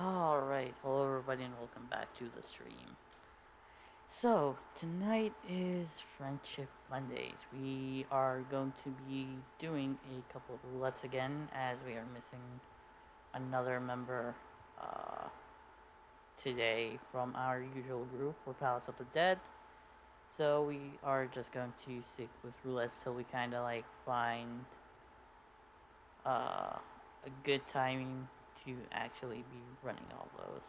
Alright, hello everybody and welcome back to the stream. So, tonight is Friendship Mondays. We are going to be doing a couple of roulettes again as we are missing another member uh, today from our usual group for Palace of the Dead. So we are just going to stick with roulettes till we kind of like find a good timing to actually be running all those.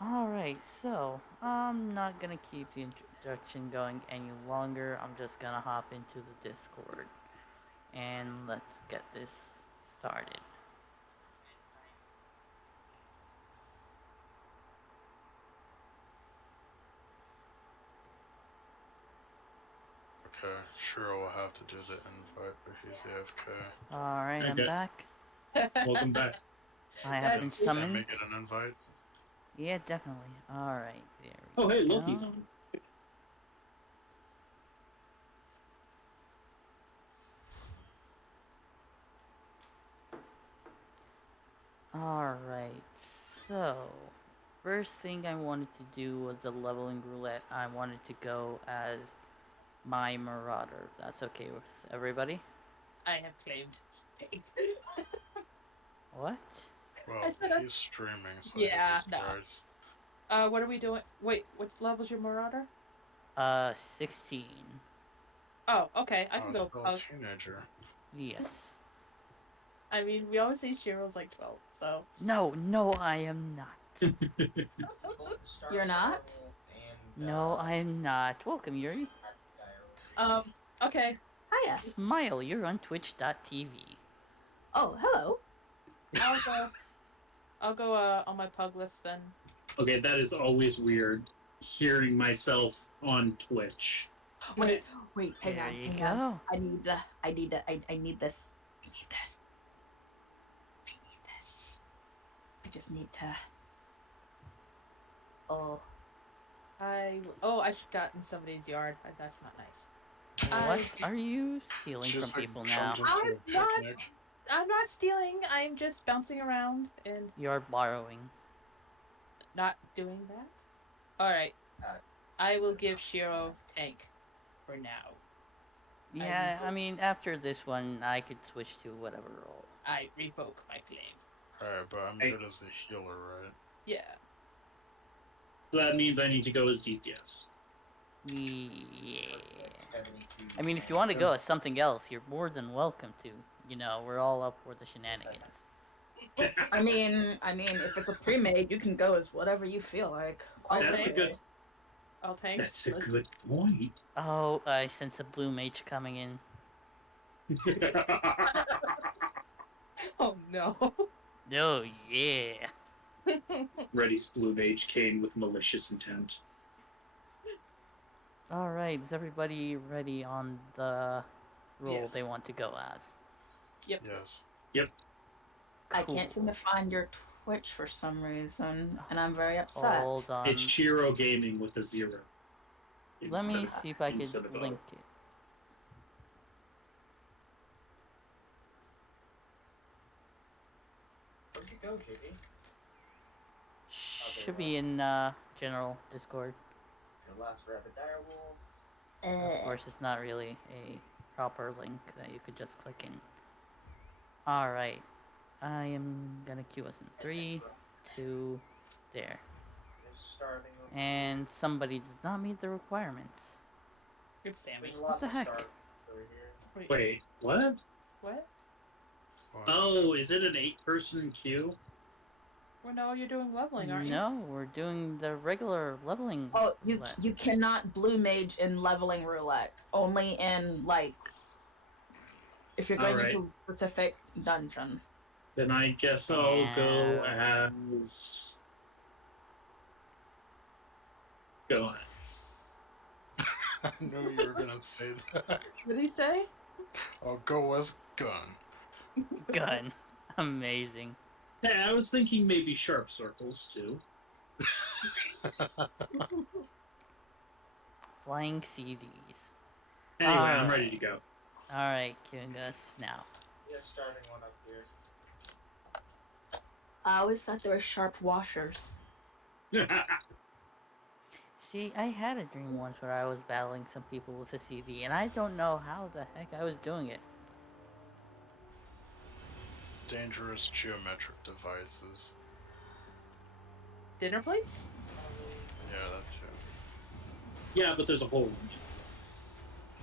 Alright, so I'm not gonna keep the introduction going any longer. I'm just gonna hop into the Discord and let's get this started. Okay, sure we'll have to do the invite, but he's AFK. Alright, I'm Okay. back. Welcome back. I have been Did summoned. Sammy get an invite? Yeah, definitely. Alright, there Oh, we hey, go. Loki's on. Alright, so first thing I wanted to do was the leveling roulette. I wanted to go as my marauder. That's okay with everybody? I have claimed. What? Well, said he's streaming, so Yeah, he no. rights. What are we doing? Wait, what level's your Marauder? 16. Oh, okay. I can go. Still a teenager. Yes. I mean, we always say Shiro's like 12, so. No, I am not. You're not? No, I am not. Welcome, Yuri. Okay. Hiya. Smile, you're on twitch.tv. Oh, hello. I'll go on my pug list then. Okay, that is always weird. Hearing myself on Twitch. Wait, hang There on, you hang go. on. I need this. I need this. I just need to. Oh. I should got in somebody's yard. That's not nice. What are you stealing She's from like people now? jumped into a picnic. I'm not stealing. I'm just bouncing around and You're borrowing. not doing that. All right. I will give Shiro tank for now. Yeah, I mean, after this one, I could switch to whatever role. I revoke my claim. Alright, but I'm good as the healer, right? Yeah. So that means I need to go as DPS. Yeah. I mean, if you want to go as something else, you're more than welcome to. You know, we're all up for the shenanigans. I mean, if it's a pre-made, you can go as whatever you feel like. Quite That's a good. I'll tank. That's a good point. Oh, I sense a blue mage coming in. Oh no. Oh, yeah. Reddy's Blue Mage came with malicious intent. Alright, is everybody ready on the role Yes. they want to go as? Yep. Yes. Yep. I can't seem to find your Twitch for some reason, and I'm very upset. Hold on. It's Shiro Gaming with a 0. Let me see if I can instead of a- link it. Where'd you go, JB? Should be in general Discord. Your last rapid dire wolf. Of course, it's not really a proper link that you could just click in. Alright. I am gonna queue us in 3, 2, there. And somebody does not meet the requirements. Good Sammy. What the heck? Wait, what? What? Oh, is it an 8-person queue? Well, no, you're doing leveling, aren't you? No, we're doing the regular leveling. Oh, you cannot blue mage in leveling roulette. Only in like if you're going into a specific dungeon. Then I guess I'll go as. Go on. I knew you were gonna say that. What did he say? I'll go as Gun. Gun. Amazing. Hey, I was thinking maybe sharp circles too. Flying CDs. Anyway, I'm ready to go. Alright, queuing us now. Yeah, starting one up here. I always thought they were sharp washers. See, I had a dream once where I was battling some people with a CD, and I don't know how the heck I was doing it. Dangerous geometric devices. Dinner plates? Yeah, that too. Yeah, but there's a hole.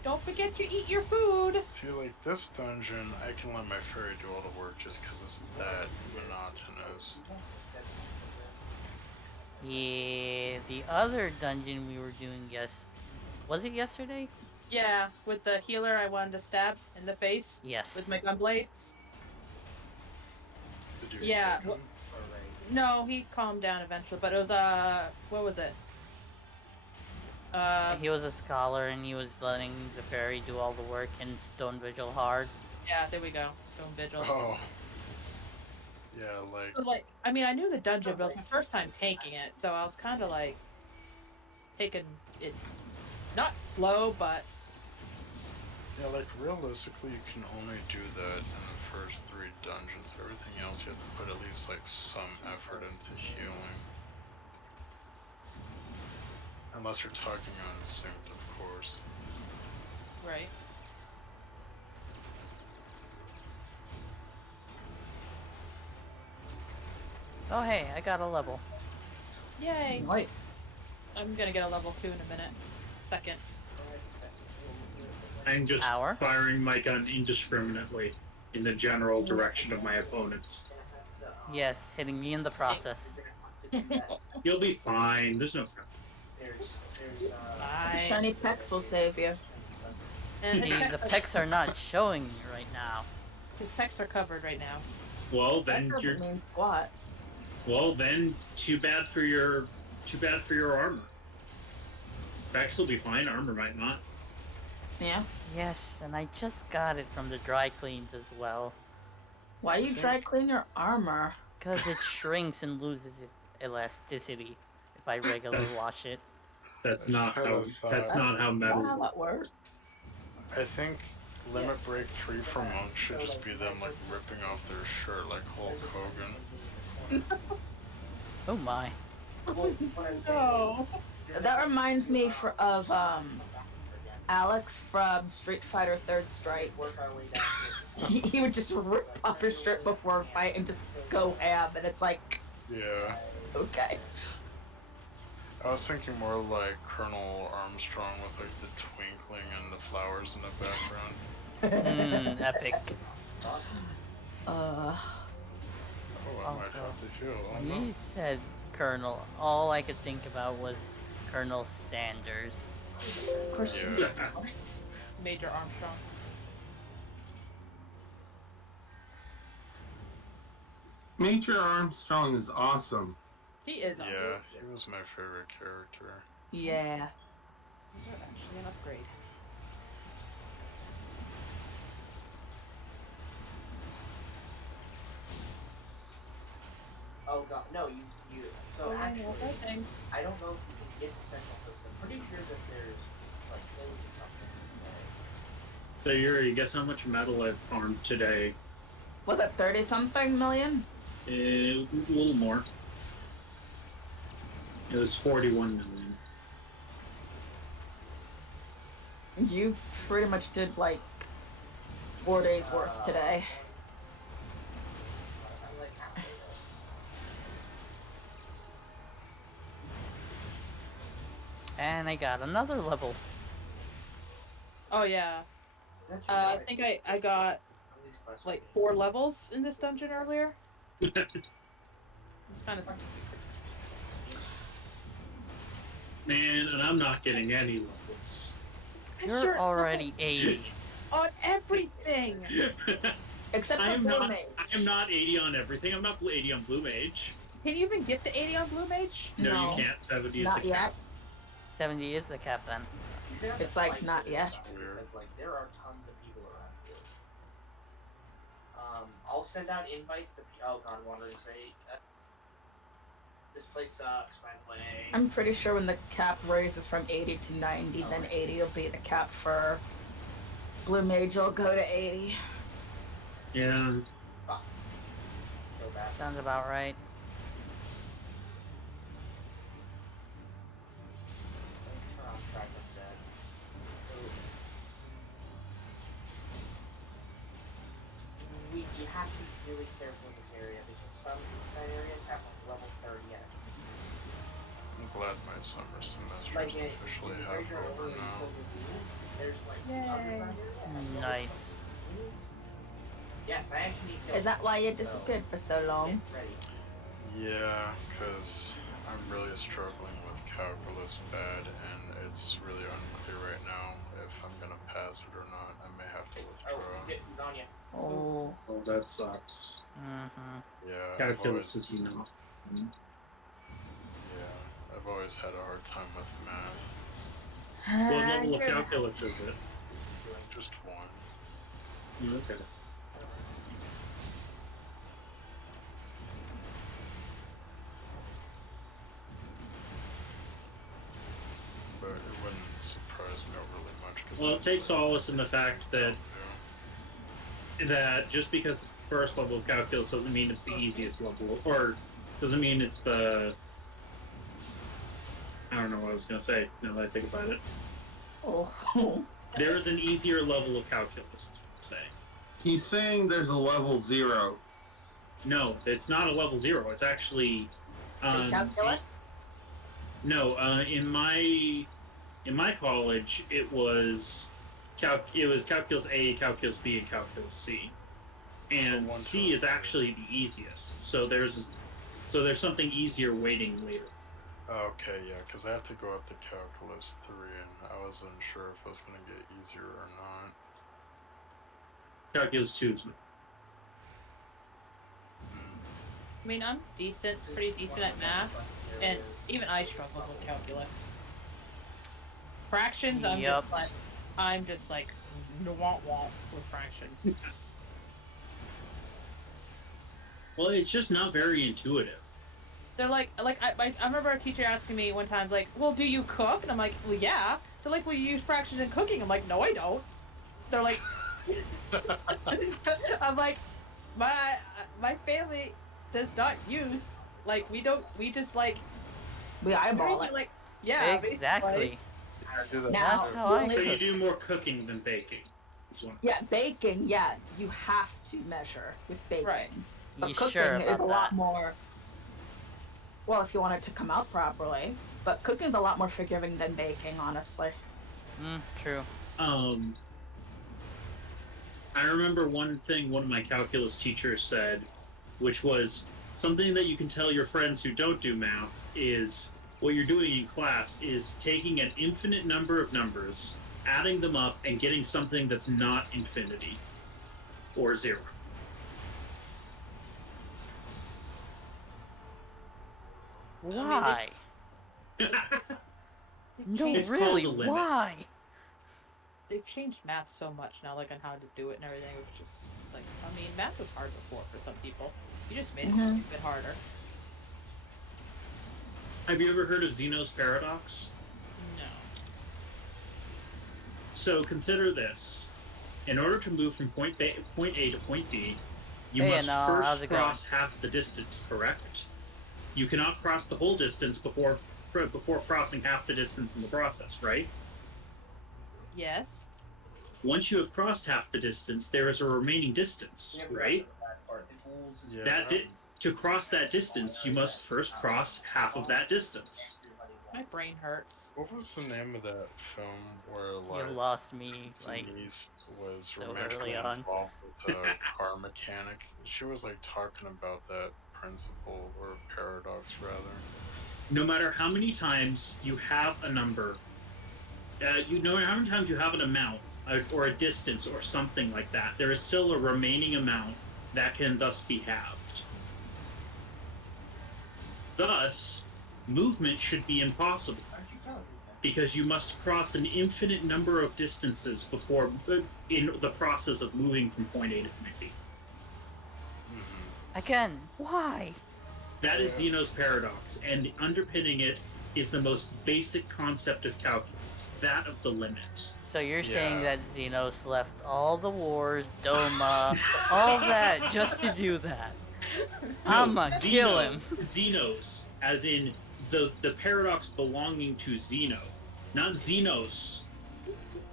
Don't forget to eat your food. See, like this dungeon, I can let my fairy do all the work just because it's that monotonous. Yeah, the other dungeon we were doing, was it yesterday? Yeah, with the healer I wanted to stab in the face Yes. with my gunblade. Did you Yeah, kill him? No, he calmed down eventually, but it was what was it? He was a scholar and he was letting the fairy do all the work in Stone Vigil hard. Yeah, there we go. Stone Vigil. Oh. Yeah, like. So, like, I mean, I knew the dungeon, but it was my first time taking it, so I was kind of like taking it not slow, but Yeah, like realistically, you can only do that in the first 3 dungeons. Everything else, you have to put at least like some effort into healing. Unless you're talking on instinct, of course. right. Oh hey, I got a level. Yay! Nice. I'm gonna get a level 2 in a minute. Second. I'm just Hour? firing my gun indiscriminately in the general direction of my opponents. Yes, hitting me in the process. You'll be fine. There's no front. Bye. Shiny pecs will save you. And See, the pecs are not showing me right now. his pecs are covered right now. Well, That then doesn't you're. mean squat. Well, then too bad for your armor. Pecs will be fine. Armor might not. Yeah. Yes, and I just got it from the dry cleans as well. Why you dry clean your armor? Because it shrinks and loses its elasticity if I regular wash it. That's I not just had how. a thought. That's not how metal. Not how it works. I think Limit Break 3 for monks should just be them like ripping off their shirt like Hulk Hogan. Oh my. No. That reminds me of Alex from Street Fighter Third Strike. He would just rip off his shirt before a fight and just go ham, and it's like, Yeah. okay. I was thinking more like Colonel Armstrong with like the twinkling and the flowers in the background. Epic. Oh, I might Also, have to heal. Oh, When no. you said Colonel, all I could think about was Colonel Sanders. Of course you Yeah. did. Major Armstrong. Major Armstrong is awesome. He is Yeah, awesome. he was my favorite character. Yeah. These are actually an upgrade. Oh god, no, you. So Oh, actually, more things. I don't know if you can get the Sentinel Coast. I'm pretty sure that there's like those or something. So Yuri, guess how much metal I've farmed today? Was it 30 something million? A little more. It was 41 million. You pretty much did like 4 days worth today. I'm like halfway there. And I got another level. Oh yeah. That's I right. think I got At least quest like one. 4 levels in this dungeon earlier. It's kind of. Man, and I'm not getting any levels. You're already 80. on everything. Except I for am Blue not. Mage. I am not 80 on everything. I'm not 80 on Blue Mage. Can you even get to 80 on Blue Mage? No, No. you can't. 70 is Not the yet. cap. 70 is the cap then. You're gonna have It's to like, fight not this yet. stuff, because like there are tons of people around here. I'll send out invites to. Oh god, Wanderer's Fate. This place sucks, by the way. I'm pretty sure when the cap raises from 80 to 90, then 80 will be the cap for Blue Mage will go to 80. Yeah. Go back. Sounds about right. Turn on track of that. You have to be really careful in this area because some inside areas have like level 30 yet. I'm glad my summer semester Like is officially in the half graveyard over where you now. kill your bees, there's like Yay. underground area. Nice. Bees. Yes, I actually need Is that why you so, disappeared for so long? get ready. Yeah, because I'm really struggling with calculus bad, and it's really unclear right now if I'm gonna pass it or not. I may have to withdraw. Oh, get on ya. Oh. Oh, that sucks. Mm-hmm. Yeah, Calculus is not. Yeah, I've always had a hard time with math. What level of calculus is it? Just one. Okay. But it wouldn't surprise me overly much. Cause Well, it takes solace in the fact that just because it's the first level of calculus doesn't mean it's the easiest level, or doesn't mean it's the. I don't know what I was gonna say. Now that I think about it, Oh. there is an easier level of calculus. Say. He's saying there's a level 0. No, it's not a level 0. It's actually. Calculus? No, in my college, it was calculus A, calculus B, and calculus C, and So C is actually the easiest. So there's something easier waiting later. Okay, yeah, because I have to go up to calculus 3, and I wasn't sure if it was gonna get easier or not. Calculus 2 is. I mean, I'm pretty decent at math, and even I struggle with calculus. Fractions, Yup. I'm just like womp womp with fractions. Well, it's just not very intuitive. They're like I remember a teacher asking me one time, like, well, do you cook? And I'm like, well, yeah. They're like, well, you use fractions in cooking. I'm like, no, I don't. They're like, I'm like, my family does not use, like, we just like, We eyeball it. like, yeah, Exactly. I do that. Now, That's how I only- So you do more cooking than baking. is what- Yeah, baking, yeah, you have to measure with baking. Right. But You cooking sure is about a lot that? more. Well, if you want it to come out properly. But cooking's a lot more forgiving than baking, honestly. True. I remember one thing one of my calculus teachers said, which was something that you can tell your friends who don't do math is what you're doing in class is taking an infinite number of numbers, adding them up, and getting something that's not infinity or 0. Why? No, It's called really, the limit. why? They've changed math so much now, like on how to do it and everything, which is it's like, I mean, math was hard before for some people. You just made it stupid harder. Have you ever heard of Zeno's paradox? No. So consider this. In order to move from point A to point B, you Hey, must Anil, how's first it going? cross half the distance, correct? You cannot cross the whole distance before crossing half the distance in the process, right? Yes. Once you have crossed half the distance, there is a remaining distance, right? Yeah. To cross that distance, you must first cross half of that distance. My brain hurts. What was the name of that film where like You lost me, like, Denise was so romantically early on. involved with a car mechanic? She was like talking about that principle or paradox rather. No matter how many times you have a number, no matter how many times you have an amount or a distance or something like that, there is still a remaining amount that can thus be halved. Thus, movement should be impossible because you must cross an infinite number of distances before in the process of moving from point A to point B. Again, why? That is Zeno's paradox, and underpinning it is the most basic concept of calculus, that of the limit. So you're Yeah. saying that Xenos left all the wars, Doma, all that just to do that? I'ma kill him. Xenos, as in the paradox belonging to Xeno, not Xenos.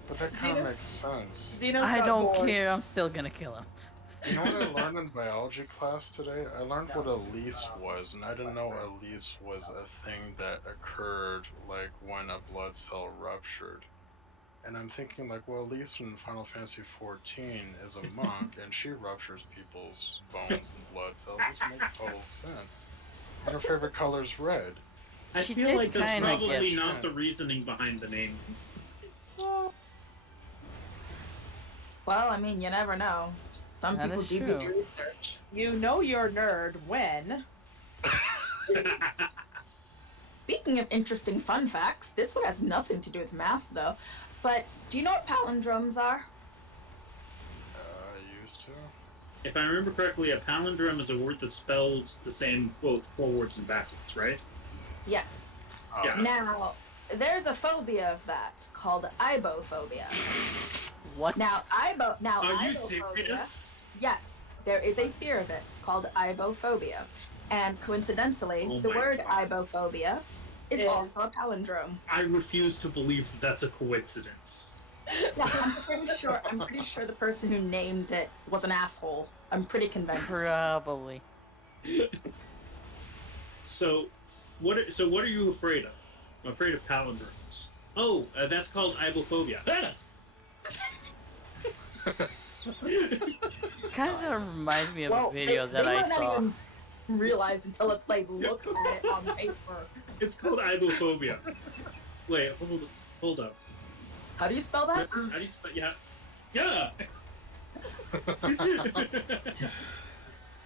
But that kind Xeno- of makes sense. Xenos I got don't bored. care. I'm still gonna kill him. You know what I learned in biology class today? I learned what a lease was, and I didn't know a lease was a thing that occurred like when a blood cell ruptured. And I'm thinking like, well, Lisa in Final Fantasy XIV is a monk, and she ruptures people's bones and blood cells. This makes total sense. And her favorite color's red. I She feel did like that's kinda probably get- not the reasoning behind the name. Well, I mean, you never know. Some That people is do true. do research. You know you're a nerd when. Speaking of interesting fun facts, this one has nothing to do with math, though. But do you know what palindromes are? I used to. If I remember correctly, a palindrome is a word that spells the same both forwards and backwards, right? Yes. Oh, Yeah. Now, there's a phobia of that called ibophobia. What? Now, Are you ibophobia, serious? yes, there is a fear of it called ibophobia. And coincidentally, Oh the my word God. ibophobia is Is- also a palindrome. I refuse to believe that that's a coincidence. Yeah, I'm pretty sure the person who named it was an asshole. I'm pretty convinced. Probably. So, what are you afraid of? I'm afraid of palindromes. Oh, that's called ibophobia. Ah! Kind of reminds me of Well, a video they that I might not saw. even realize until it's like look at it on paper. It's called ibophobia. Wait, hold up. How do you spell that? How do you spell? Yeah.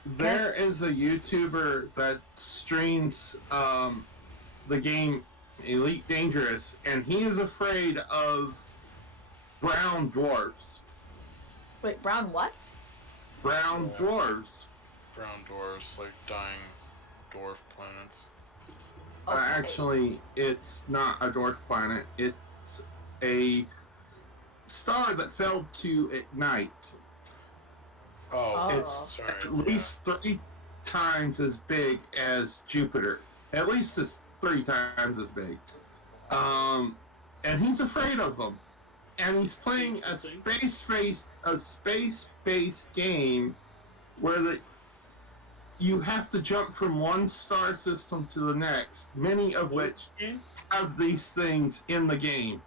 There is a YouTuber that streams the game Elite Dangerous, and he is afraid of brown dwarfs. Wait, brown what? Brown Yeah. dwarves. brown dwarfs, like dying dwarf planets. Okay. Actually, it's not a dwarf planet. It's a star that fell to ignite. Oh, Oh. It's sorry. at least 3 times as big as Jupiter. At least it's 3 times as big. And he's afraid of them. And he's playing a space-based game where you have to jump from one star system to the next, many of which have these things in the game.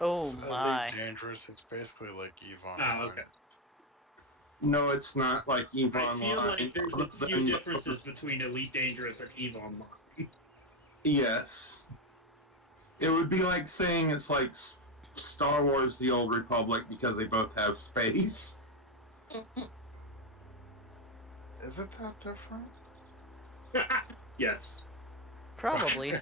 Oh It's my. Elite Dangerous. It's basically like EVE Oh, Online. okay. No, it's not like EVE I Online. feel like there's a other few than- differences between Elite Dangerous and EVE Online. Yes. It would be like saying it's like Star Wars The Old Republic because they both have space. Is it that different? Yes. Probably.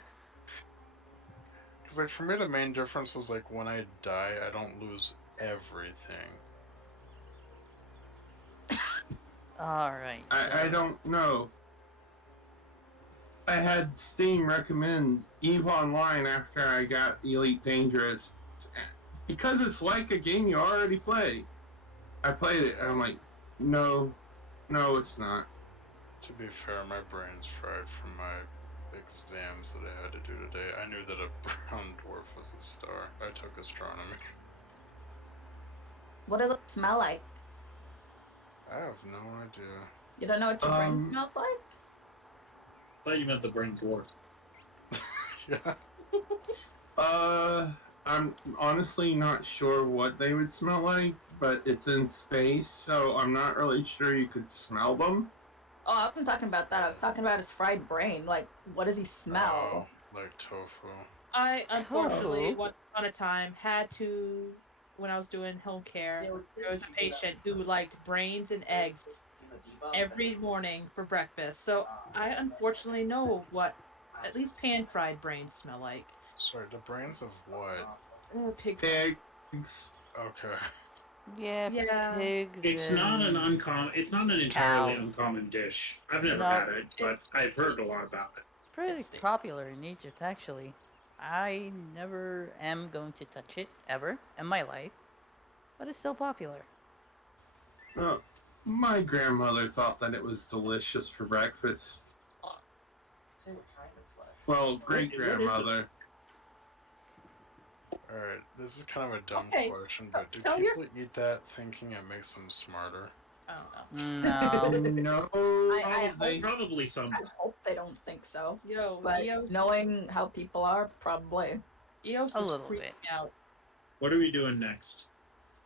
Because like for me, the main difference was like when I die, I don't lose everything. Alright. I don't know. I had Steam recommend EVE Online after I got Elite Dangerous. Because it's like a game you already play. I played it and I'm like, no, it's not. To be fair, my brain's fried from my exams that I had to do today. I knew that a brown dwarf was a star. I took astronomy. What does it smell like? I have no idea. You don't know what your brain smells like? I thought you meant the brain dwarf. Yeah. I'm honestly not sure what they would smell like, but it's in space, so I'm not really sure you could smell them. Oh, I wasn't talking about that. I was talking about his fried brain. Like, what does he smell? Oh, like tofu. I unfortunately, Tofu? once upon a time, had to, when I was doing home care, there was a patient who liked brains and eggs every morning for breakfast. So I unfortunately know what at least pan-fried brains smell like. Sorry, the brains of what? Pig. Eggs. Okay. Yeah, Yeah. pigs. It's and... not an entirely Cows. uncommon dish. I've never No, had it, but it's- I've heard a lot about it. Pretty It's- popular in Egypt, actually. I never am going to touch it ever in my life, but it's still popular. Well, My grandmother thought that it was delicious for breakfast. Say what kind of flesh. Well, What is great it? grandmother. Alright, this is kind of a dumb Okay, question, but do tell your- people eat that thinking it makes them smarter? I don't know. No. No, I they, Probably some. I hope they don't think so. Yo, But Eos, knowing how people are, probably. Eos A is little freaking bit. out. What are we doing next?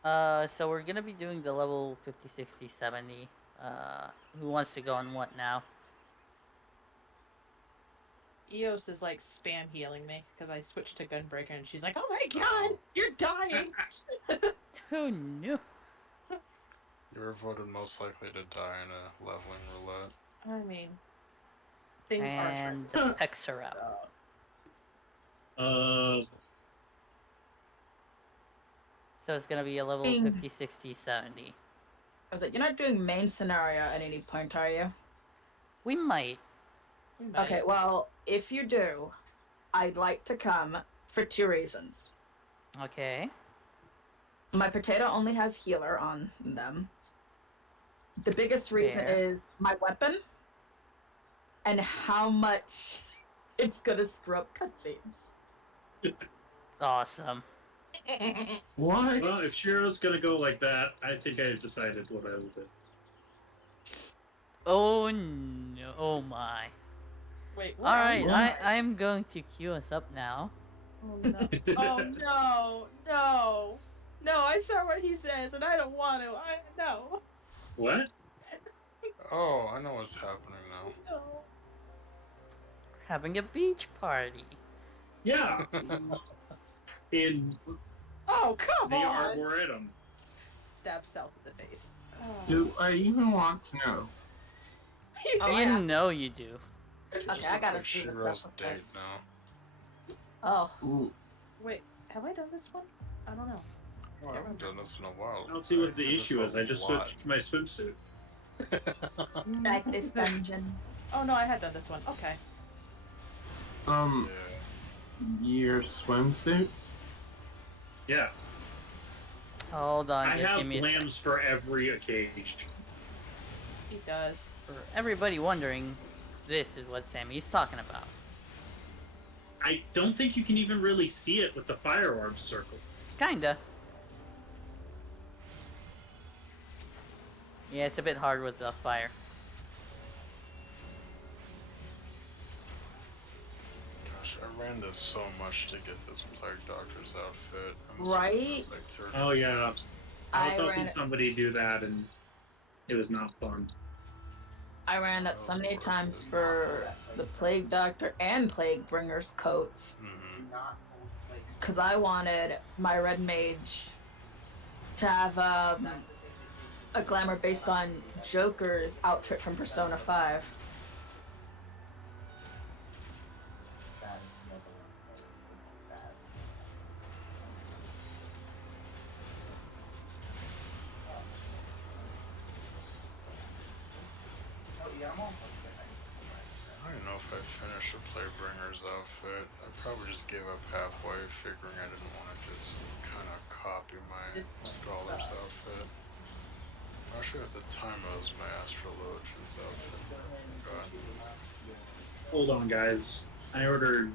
So we're gonna be doing the level 50, 60, 70. Who wants to go on what now? Eos is like spam healing me because I switched to Gunbreaker and she's like, "Oh my god, you're dying!" Who knew? You were voted most likely to die in a leveling roulette. I mean, things And are the pecs are out. So it's gonna be a level Ding. 50, 60, 70. I was like, you're not doing main scenario at any point, are you? We might. Okay, well, if you do, I'd like to come for 2 reasons. Okay. My potato only has healer on them. The biggest reason Fair. is my weapon and how much it's gonna screw up cutscenes. Awesome. what? Well, if Shiro's gonna go like that, I think I've decided what I will do. Oh no. Oh my. Wait, what? Alright, What? I'm going to queue us up now. Oh no! Oh no! No! No! I saw what he says, and I don't want to. I no. What? Oh, I know what's happening now. No. Having a beach party. Yeah, in Oh come the on! Arboretum. Stab self in the face. Oh. Do I even want to know? Oh, you yeah. know you do. Okay, This I looks gotta like see what's Shiro's up with date this. now. Oh, Ooh, Wait, have I done this one? I don't know. Oh, I haven't done this in a while. I don't see what the did this issue a is. I just lot. switched to my swimsuit. like this dungeon. Oh no, I had done this one. Okay. um, Yeah. your swimsuit? Yeah, Hold on, I just have give me a sec. lambs for every occasion. He does. For everybody wondering, this is what Sammy's talking about. I don't think you can even really see it with the firearms circle. Kinda. Yeah, it's a bit hard with the fire. Gosh, I ran this so much to get this Plague Doctor's outfit. I'm Right? assuming it's like 30 Oh, yeah. times. I was I helping ran it. somebody do that, and it was not fun. I ran that so many times for the Plague Doctor and Plague Bringer's coats. Mhm. Do not hold place. Because I wanted my Red Mage to have That's the thing that you a glamour based on Joker's outfit from Persona 5. that is never that's bad. Oh yeah, I'm almost there. I don't know if I finished the Playbringer's outfit. I probably just gave up halfway, figuring I didn't want to just kind of copy my scholar's outfit. Actually, at the time, it was my astrologian's outfit. God. Hold on, guys. I ordered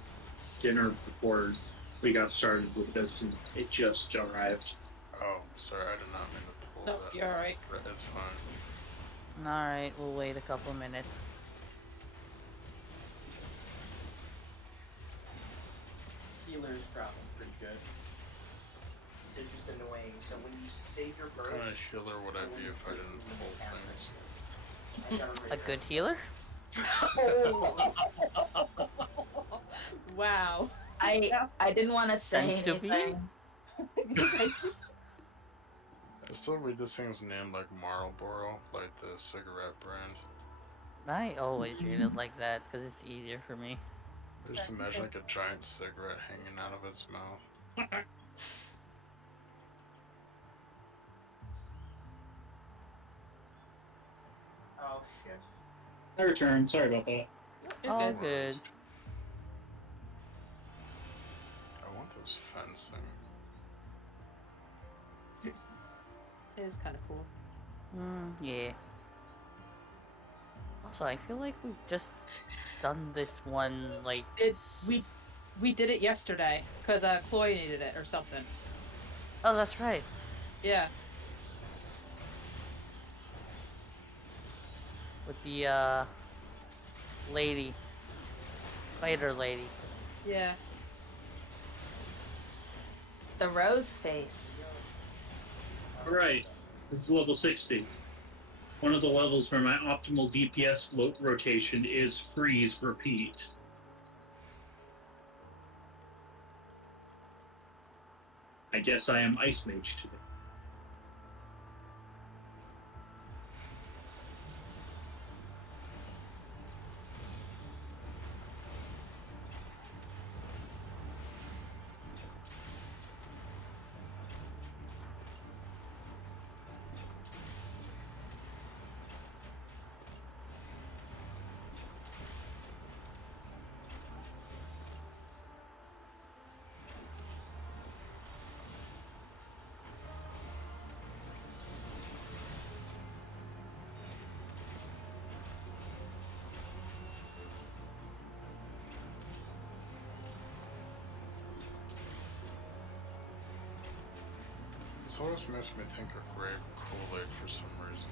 dinner before we got started with this, and it just arrived. Oh, sorry, I did not mean to pull No, that. you're alright. It's fine. Alright, we'll wait a couple minutes. Healer's dropping pretty good. It's just annoying. So when you save your What kind of burst, healer would I be if I didn't pull things? I got A good healer? Wow. I didn't want to say Sense to be? anything. I still read this thing's name like Marlboro, like the cigarette brand. I always read it like that because it's easier for me. I just imagine like a giant cigarette hanging out of its mouth. Oh shit. I returned. Sorry about that. You're All good. good. I want this fencing. It is kind of cool. Yeah. Also, I feel like we've just done this one, like... We did it yesterday, because Chloe needed it or something. Oh, that's right. Yeah. With the, lady. Spider lady. Yeah. The rose face. Alright, this is level 60. One of the levels where my optimal DPS rotation is freeze repeat. I guess I am Ice Mage today. This always makes me think of grape Kool-Aid for some reason.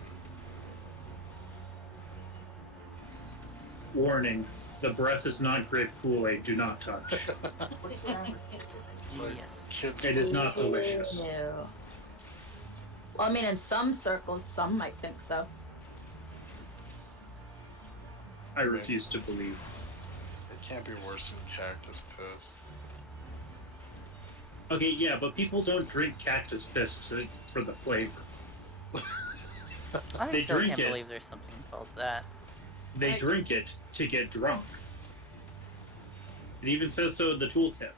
Warning, the breath is not grape Kool-Aid, do not touch. What's the average? It's like Yes. kids. It is not Ew. delicious. Well, I mean, in some circles, some might think so. I refuse to believe. It can't be worse than cactus piss. Okay, yeah, but people don't drink cactus piss for the flavor. I They still drink can't it. believe there's something called that. They Right. drink it to get drunk. It even says so in the tooltip.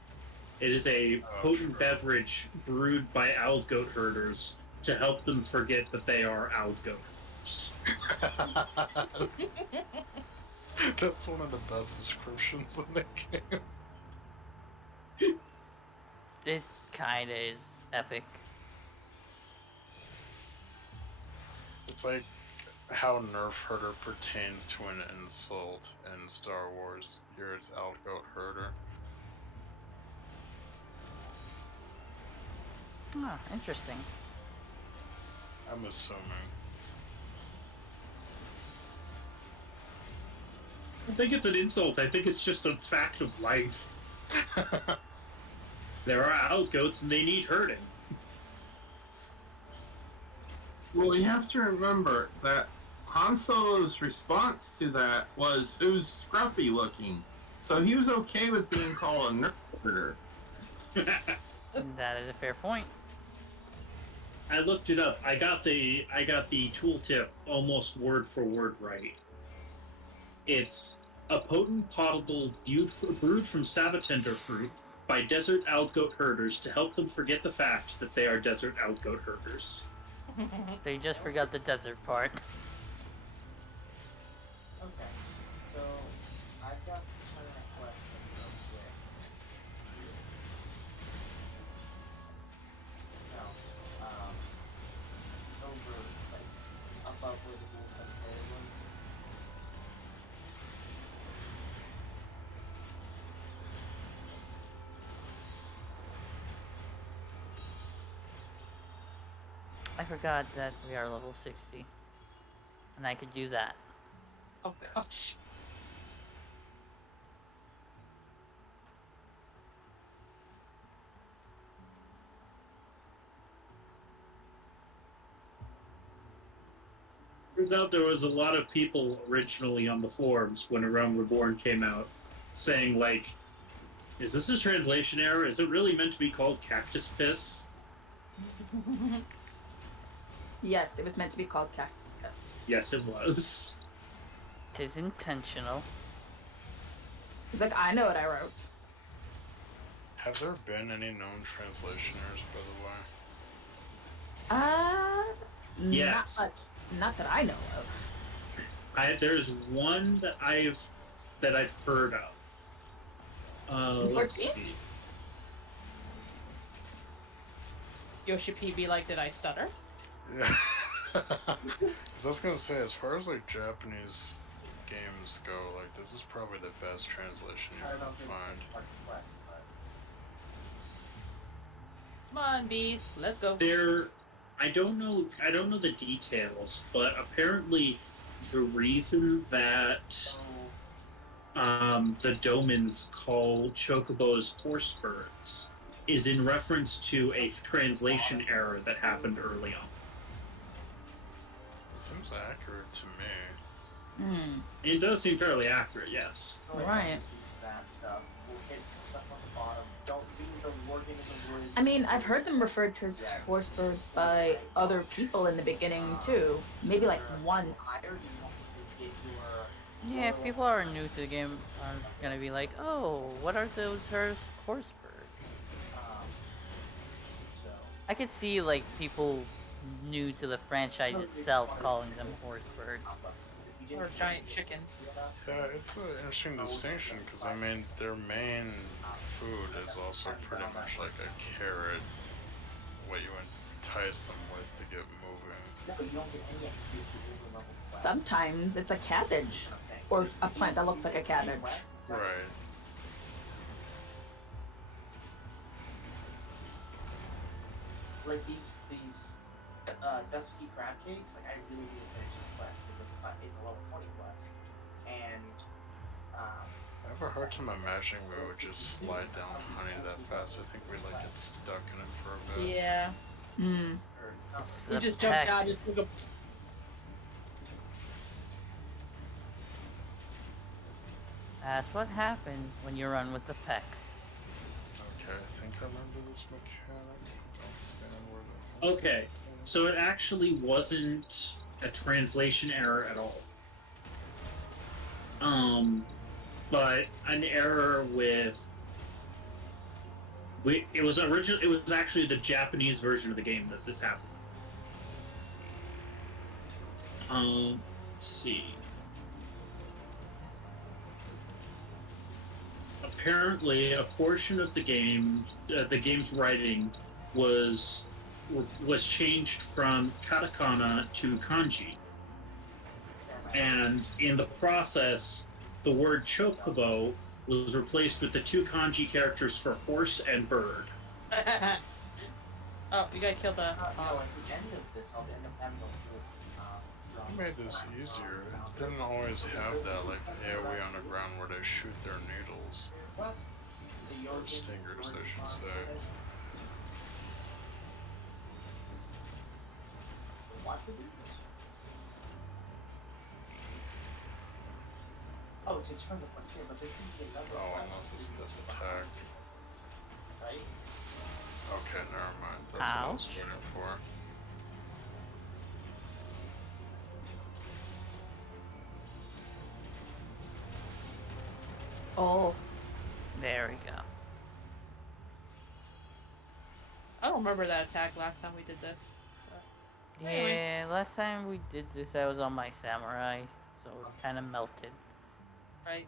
It is a potent true. beverage brewed by owl goat herders to help them forget that they are owl goat herders. That's one of the best descriptions in the game. It kinda is epic. It's like how Nerf Herder pertains to an insult in Star Wars. Here it's Outgoat Herder. Huh, interesting. I'm assuming. I think it's an insult. I think it's just a fact of life. There are owl goats and they need herding. Well, you have to remember that Han Solo's response to that was, "Who's scruffy looking?" So he was okay with being called a nerder. That is a fair point. I looked it up. I got the tooltip almost word for word right. It's a potent potable brewed from sabatender fruit by desert outgoat herders to help them forget the fact that they are desert outgoat herders. They just forgot the desert part. Okay, so I've got some questions real quick. No, over like above where the rules and play was. I forgot that we are level 60. And I could do that. Oh gosh. Turns out there was a lot of people originally on the forums when A Realm Reborn came out saying, like, is this a translation error? Is it really meant to be called cactus piss? Yes, it was meant to be called cactus piss. Yes, it was. Tis intentional. He's like, I know what I wrote. Have there been any known translation errors, by the way? Yes. Not that I know of. There's one that I've heard of. Let's 14? see. Yoshi P be like, did I stutter? Yeah. Because I was gonna say, as far as like Japanese games go, like this is probably the best translation you I don't know can if it's find. part quest, but Come on, bees, let's go. There, I don't know the details, but apparently the reason that the Domans call chocobos horse birds is in reference to a translation error that happened early on. It seems accurate to me. Hmm. It does seem fairly accurate, yes. Right. That stuff. We'll hit stuff on the bottom. Don't do the organism words. I mean, I've heard them referred to as horse birds by other people in the beginning too. Maybe like once. Yeah, if people are new to the game are gonna be like, oh, what are those horse birds? So I could see like people new to the franchise itself calling them horse birds. Or giant chickens. Yeah, it's an interesting distinction because I mean their main food is also pretty much like a carrot, what you entice them with to get moving. no, you don't get any XP if you over level quest. Sometimes it's a cabbage or a plant that looks like a cabbage. Right. Like these dusky crab cakes, like I really need to finish this quest because it's a level 20 quest, and I have a hard time imagining we would just slide down honey that fast. I think we'd like get stuck in it for a bit. Yeah. Hmm. We The just jumped out, pecs. just took a. That's what happens when you run with the pecs. Okay, I think I remember this mechanic. Don't stand where the Okay, so it actually wasn't a translation error at all. But an error with it was actually the Japanese version of the game that this happened. Let's see. Apparently, a portion of the game's writing was changed from katakana to kanji, and in the process, the word chocobo was replaced with the two kanji characters for horse and bird. Oh, you gotta kill the. at the end of this, I'll end up having a Who made this easier? It didn't always have that like AoE on the ground where they shoot their needles. Or stingers, I should say. Oh, to turn the quest in, but there should be another Oh, quest unless it's this attack. right? Okay, never mind. That's what I was Ouch. waiting for. Oh. There we go. I don't remember that attack last time we did this. But anyway. Yeah, last time we did this, I was on my samurai, so it kind of melted. Right.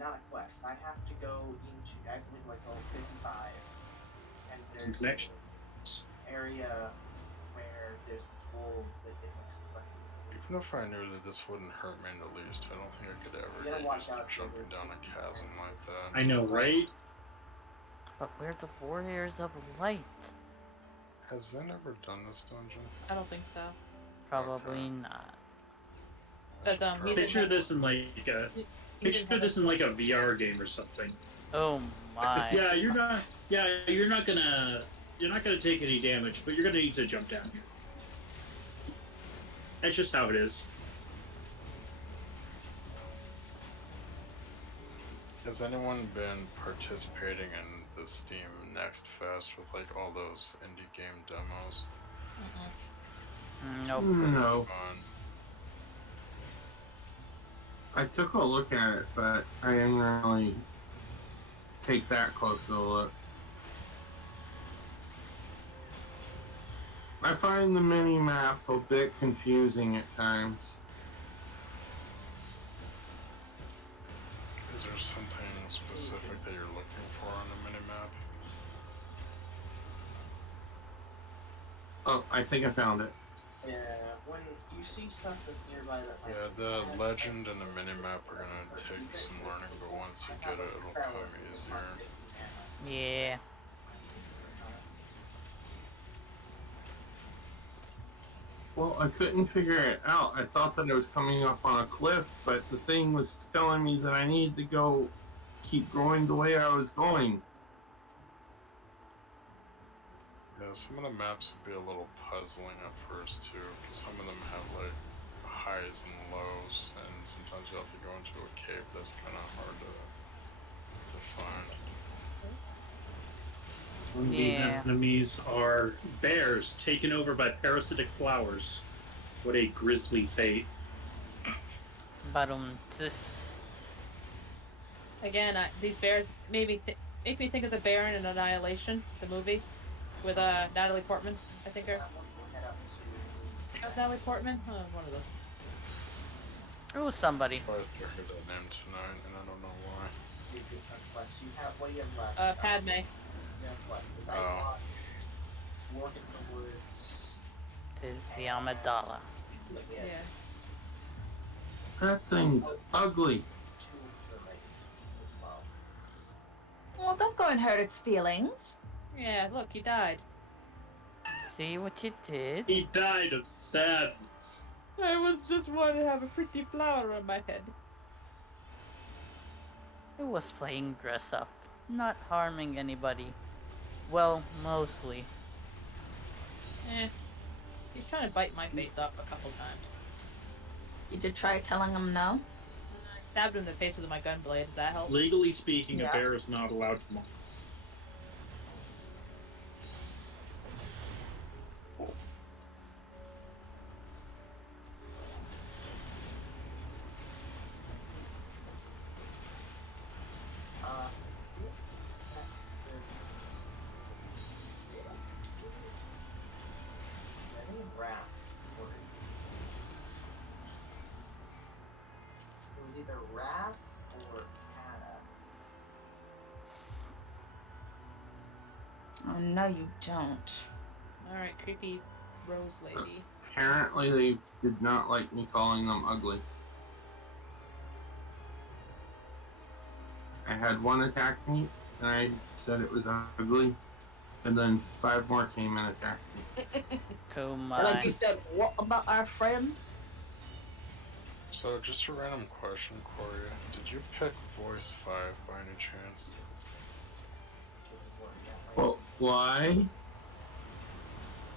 Not a quest. I have to go into. I have to wait like level 55, and Some there's connection. an area where there's these wolves that get like Even if I knew that this wouldn't hurt me in the least, I don't think I could ever You gotta get watch used to out for jumping the- down a chasm like that. I know, right? But we're the warriors of light. Has Zen ever done this dungeon? I don't think so. Probably not. Uh, Because he's Picture this in like a he picture didn't have this in like a VR game or something. Oh my. Yeah, you're not gonna take any damage, but you're gonna need to jump down here. That's just how it is. Has anyone been participating in the Steam Next Fest with like all those indie game demos? Nope. No. Fun. I took a look at it, but I didn't really take that close of a look. I find the mini map a bit confusing at times. Is there something specific that you're looking for on the minimap? Oh, I think I found it. Yeah, when you see stuff that's nearby that like Yeah, the legend and the minimap are gonna take some learning, but once you get it, it'll come easier. Yeah. Well, I couldn't figure it out. I thought that it was coming up on a cliff, but the thing was telling me that I needed to go keep going the way I was going. Yeah, some of the maps would be a little puzzling at first too, because some of them have like highs and lows, and sometimes you have to go into a cave that's kind of hard to find. Some of these Yeah. enemies are bears taken over by parasitic flowers. What a grisly fate. This. Again, these bears make me think of the Bear in Annihilation, the movie, with Natalie Portman. I think her. Natalie Portman? One of those. It was somebody. Surprised I heard that name tonight, and I don't know why. What do you have left? Padme. You have what? Oh. Work in the Woods. Tis the Amidala. Yeah. That thing's ugly. Well, don't go and hurt its feelings. Yeah, look, he died. See what you did? He died of sadness. I was just wanting to have a pretty flower on my head. It was playing dress up, not harming anybody. Well, mostly. He's trying to bite my face up a couple times. Did you try telling him no? I stabbed him in the face with my gun blade. Does that help? Legally speaking, Yeah. a bear is not allowed to maul. It was either Wrath or Kata. Oh, no, you don't. Alright, creepy rose lady. Apparently, they did not like me calling them ugly. I had one attack me, and I said it was ugly, and then 5 more came and attacked me. Like you said, what about our friend? So, just a random question, Corey. Did you pick voice 5 by any chance? Well, why?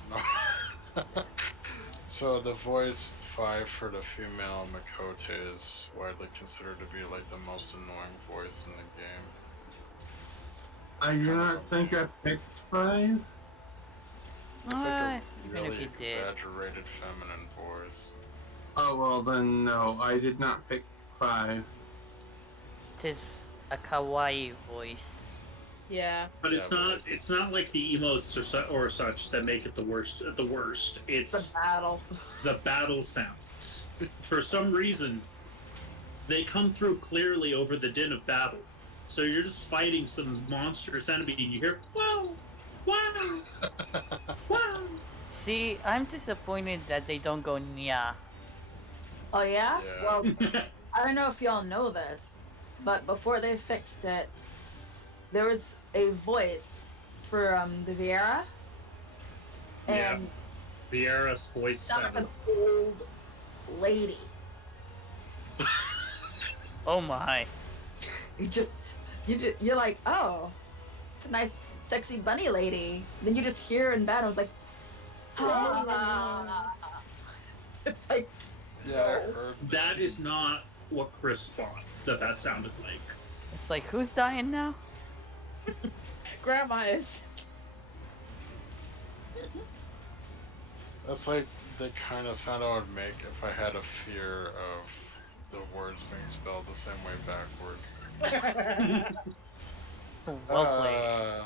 No. So, the voice 5 for the female Makote is widely considered to be like the most annoying voice in the game. I do not think I picked 5. It's like a even if really you did. exaggerated feminine voice. Oh, well, then no, I did not pick 5. Tis a kawaii voice. Yeah. But it's Yeah, not like the emotes or such that make it the worst. The worst. It's The battle. the battle sounds. For some reason, they come through clearly over the din of battle. So you're just fighting some monstrous enemy, and you hear wow, wow, wow. See, I'm disappointed that they don't go nya. Oh, yeah? Yeah. Well, I don't know if y'all know this, but before they fixed it, there was a voice for the Viera. Yeah. And Vieira's voice sounded like sound. an old lady. Oh my. You're like, oh, it's a nice, sexy bunny lady. Then you just hear in battle, it's like, ah. It's like, Yeah, I heard. That is not what Chris thought that sounded like. It's like, who's dying now? Grandma is. That's like the kind of sound I would make if I had a fear of the words being spelled the same way backwards. Well played.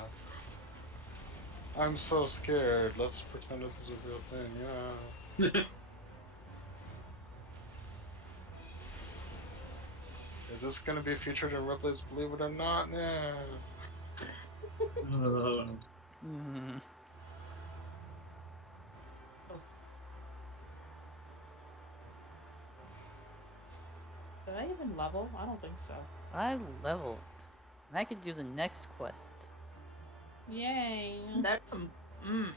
I'm so scared. Let's pretend this is a real thing. Yeah. Is this gonna be featured in Ripley's Believe It or Not? Yeah. Hmm. Did I even level? I don't think so. I leveled. And I could do the next quest. Yay! That's some. I'm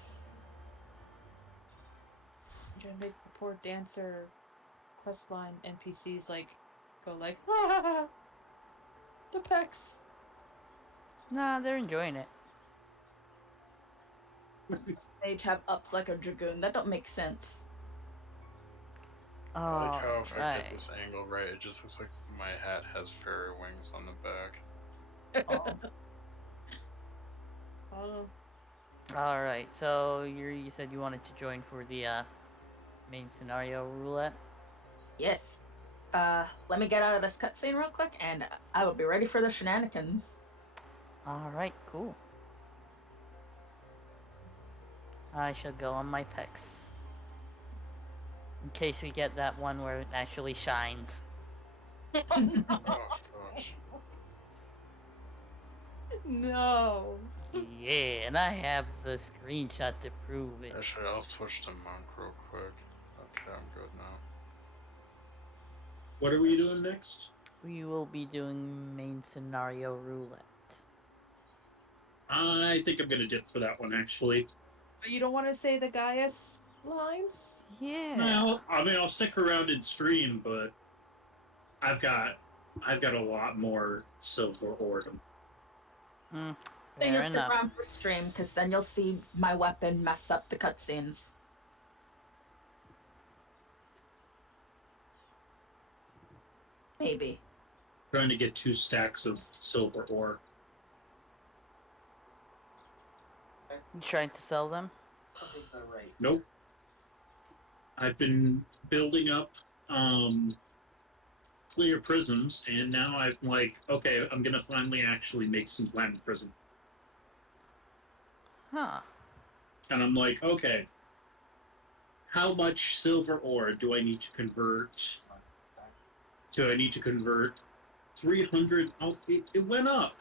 trying to make the poor dancer questline NPCs like go like the pecs. Nah, they're enjoying it. Mage have ups like a dragoon. That don't make sense. I like how if I Alright. get this angle right, it just looks like my hat has fairy wings on the back. Oh, Alright, so you said you wanted to join for the main scenario roulette? Yes. Let me get out of this cutscene real quick, and I will be ready for the shenanigans. Alright, cool. I shall go on my pecs. In case we get that one where it actually shines. Oh gosh. no. Yeah, and I have the screenshot to prove it. Actually, I'll switch to monk real quick. Okay, I'm good now. What are we doing next? We will be doing main scenario roulette. I think I'm gonna dip for that one actually. But you don't want to say the Gaius lines? Yeah. Well, I mean, I'll stick around and stream, but I've got a lot more silver ore. Then Fair you'll stick enough. around for stream, because then you'll see my weapon mess up the cutscenes. Maybe. Trying to get 2 stacks of silver ore. You trying to sell them? Something's not right. Nope. I've been building up clear prisms, and now I'm like, okay, I'm gonna finally actually make some planet prism. Huh. And I'm like, okay, how much silver ore do I need to convert? Do I need to convert 300? Oh, it went up.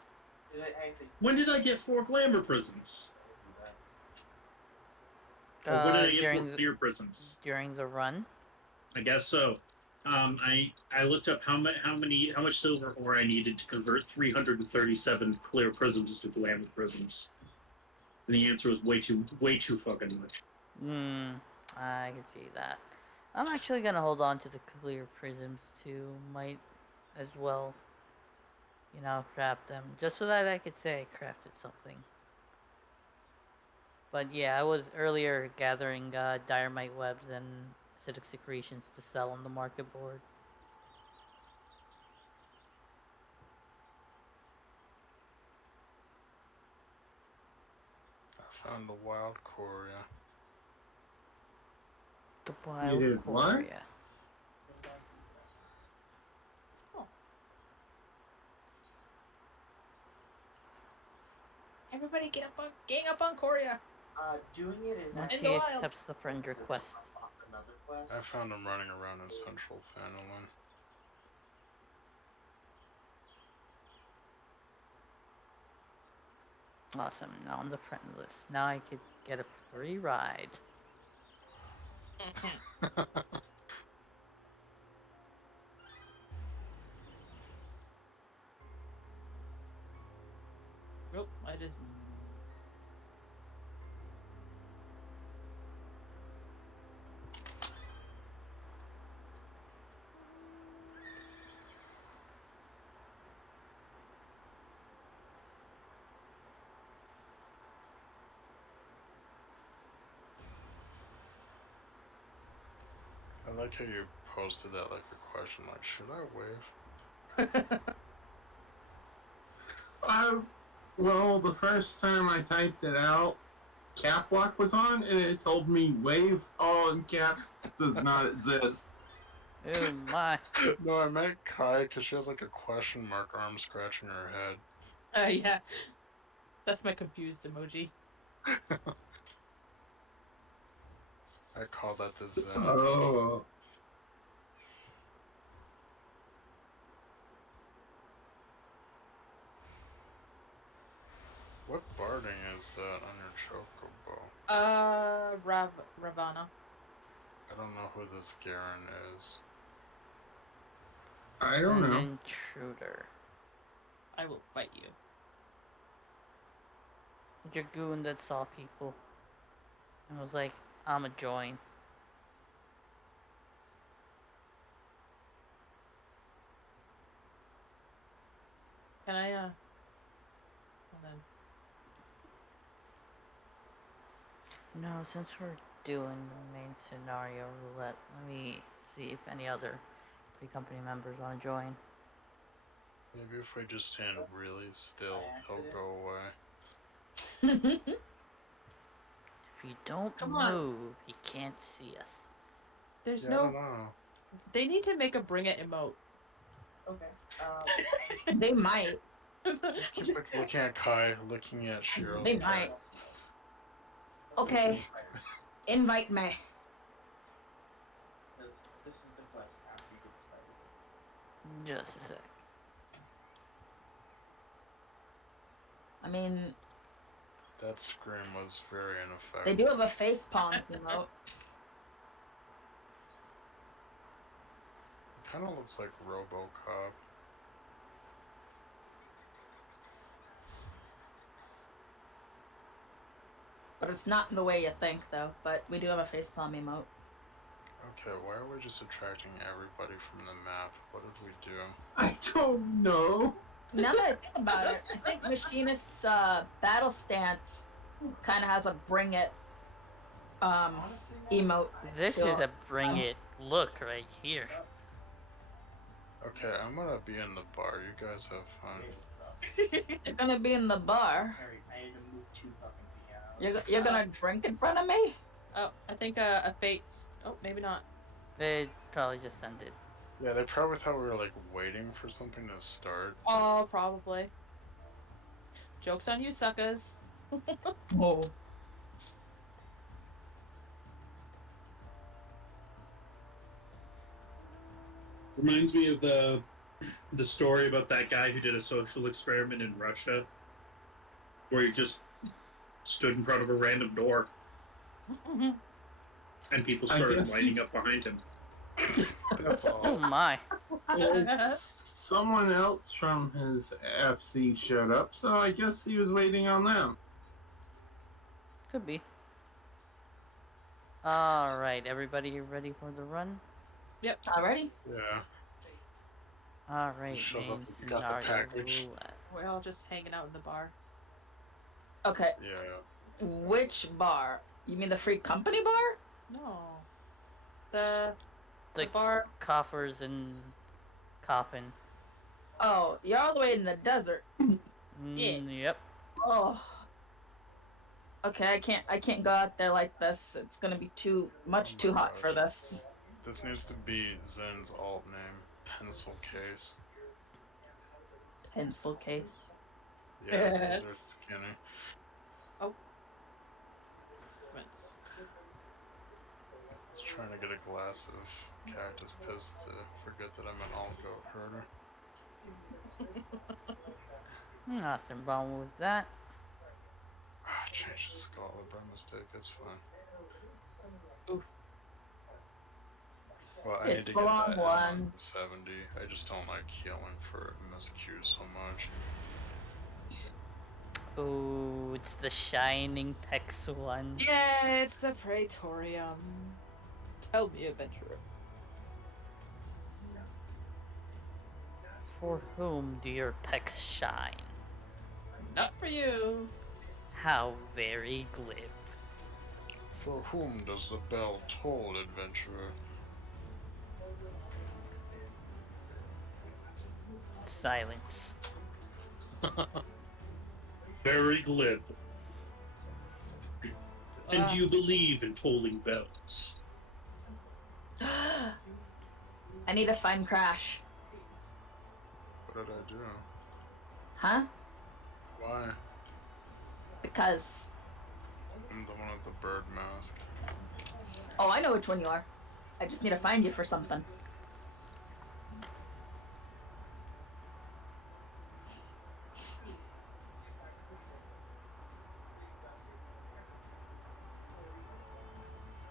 When did I get 4 glamour prisms? Or when did I get 4 clear prisms? During the run? I guess so. I looked up how much silver ore I needed to convert 337 clear prisms into glamour prisms, and the answer was way too fucking much. I can see that. I'm actually gonna hold on to the clear prisms too. Might as well, craft them just so that I could say I crafted something. But yeah, I was earlier gathering diorite webs and acidic secretions to sell on the market board. I found the wild Coria. The wild You did what? Coria. Oh. Everybody gang up on Coria. Doing it is Once actually he In the wild. accepts the friend request. another quest. I found him running around in Central Fanolin. Awesome. Now on the friend list. Now I could get a free ride. Nope, I just. I like how you posted that like a question, like, should I wave? Well, the first time I typed it out, cap lock was on, and it told me wave all in caps does not exist. Oh my. No, I meant Kai because she has like a question mark arm scratching her head. Yeah. That's my confused emoji. I call that the Zen. Oh. What barding is that on your chocobo? Ravana. I don't know who this Garen is. I don't An know. intruder. I will fight you. Dragoon that saw people and was like, I'ma join. Can I, hold on. No, since we're doing the main scenario roulette, let me see if any other free company members want to join. Maybe if we just stand really still, he'll go away. If you don't Come on. move, he can't see us. There's I no. don't know. They need to make a bring it emote. Okay. They might. Just keep looking at Kai, looking at Shiro. They might. Okay. Invite me. This is the quest after you get this Just a sec. I mean, That scream was very ineffective. they do have a face palm emote. Kind of looks like RoboCop. But it's not in the way you think, though. But we do have a facepalm emote. Okay, why are we just attracting everybody from the map? What did we do? I don't know. Now that I think about it, I think Machinist's battle stance kind of has a bring it emote. This to is a bring it look right here. Okay, I'm gonna be in the bar. You guys have fun. You're gonna be in the bar. Harry, I had to move 2 fucking pianos. You're gonna drink in front of me? Oh, I think a fate's. Oh, maybe not. It probably just ended. Yeah, they probably thought we were like waiting for something to start. Oh, probably. Joke's on you, suckers. Oh. Reminds me of the story about that guy who did a social experiment in Russia, where he just stood in front of a random door and people started lining up behind him. That's Oh awesome. my. Someone else from his FC showed up, so I guess he was waiting on them. Could be. Alright, everybody ready for the run? Already? Yeah. Alright, Shows up main if you got the scenario package. roulette. We're all just hanging out in the bar. Okay. Yeah. Which bar? You mean the free company bar? No. The The bar. coffers and coffin. Oh, you're all the way in the desert. Yeah. Yep. Oh. Okay, I can't go out there like this. It's gonna be too hot for this. This needs to be Zen's alt name. Pencil case. Pencil case. Yeah, those are skinny. Once. I was trying to get a glass of cactus piss to forget that I'm an alt goat herder. Nothing wrong with that. Ah, I changed the skull by mistake. It's fine. Oof. Well, I It's need to the get long that one. on 70. I just don't like healing for miscues so much. Ooh, it's the Shining Pex one. Yeah, it's the Praetorium. Tell me, adventurer. For whom do your pecs shine? Not for you. How very glib. For whom does the bell toll, adventurer? Silence. Very glib. And do you believe in tolling bells? I need to find Crash. What did I do? Huh? Why? Because. I'm the one with the bird mask. Oh, I know which one you are. I just need to find you for something.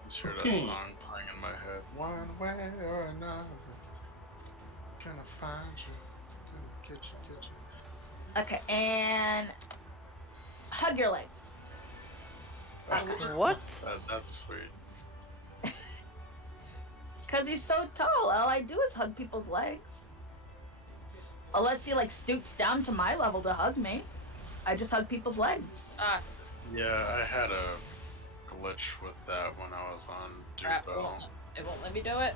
Just hear that Okay. song playing in my head. One way or another. Gonna find you. Gonna get you. Okay, and hug your legs. Okay. What? That's sweet. Because he's so tall, all I do is hug people's legs. Unless he like stoops down to my level to hug me. I just hug people's legs. Yeah, I had a glitch with that when I was on Crap, Dubo. it won't let me do it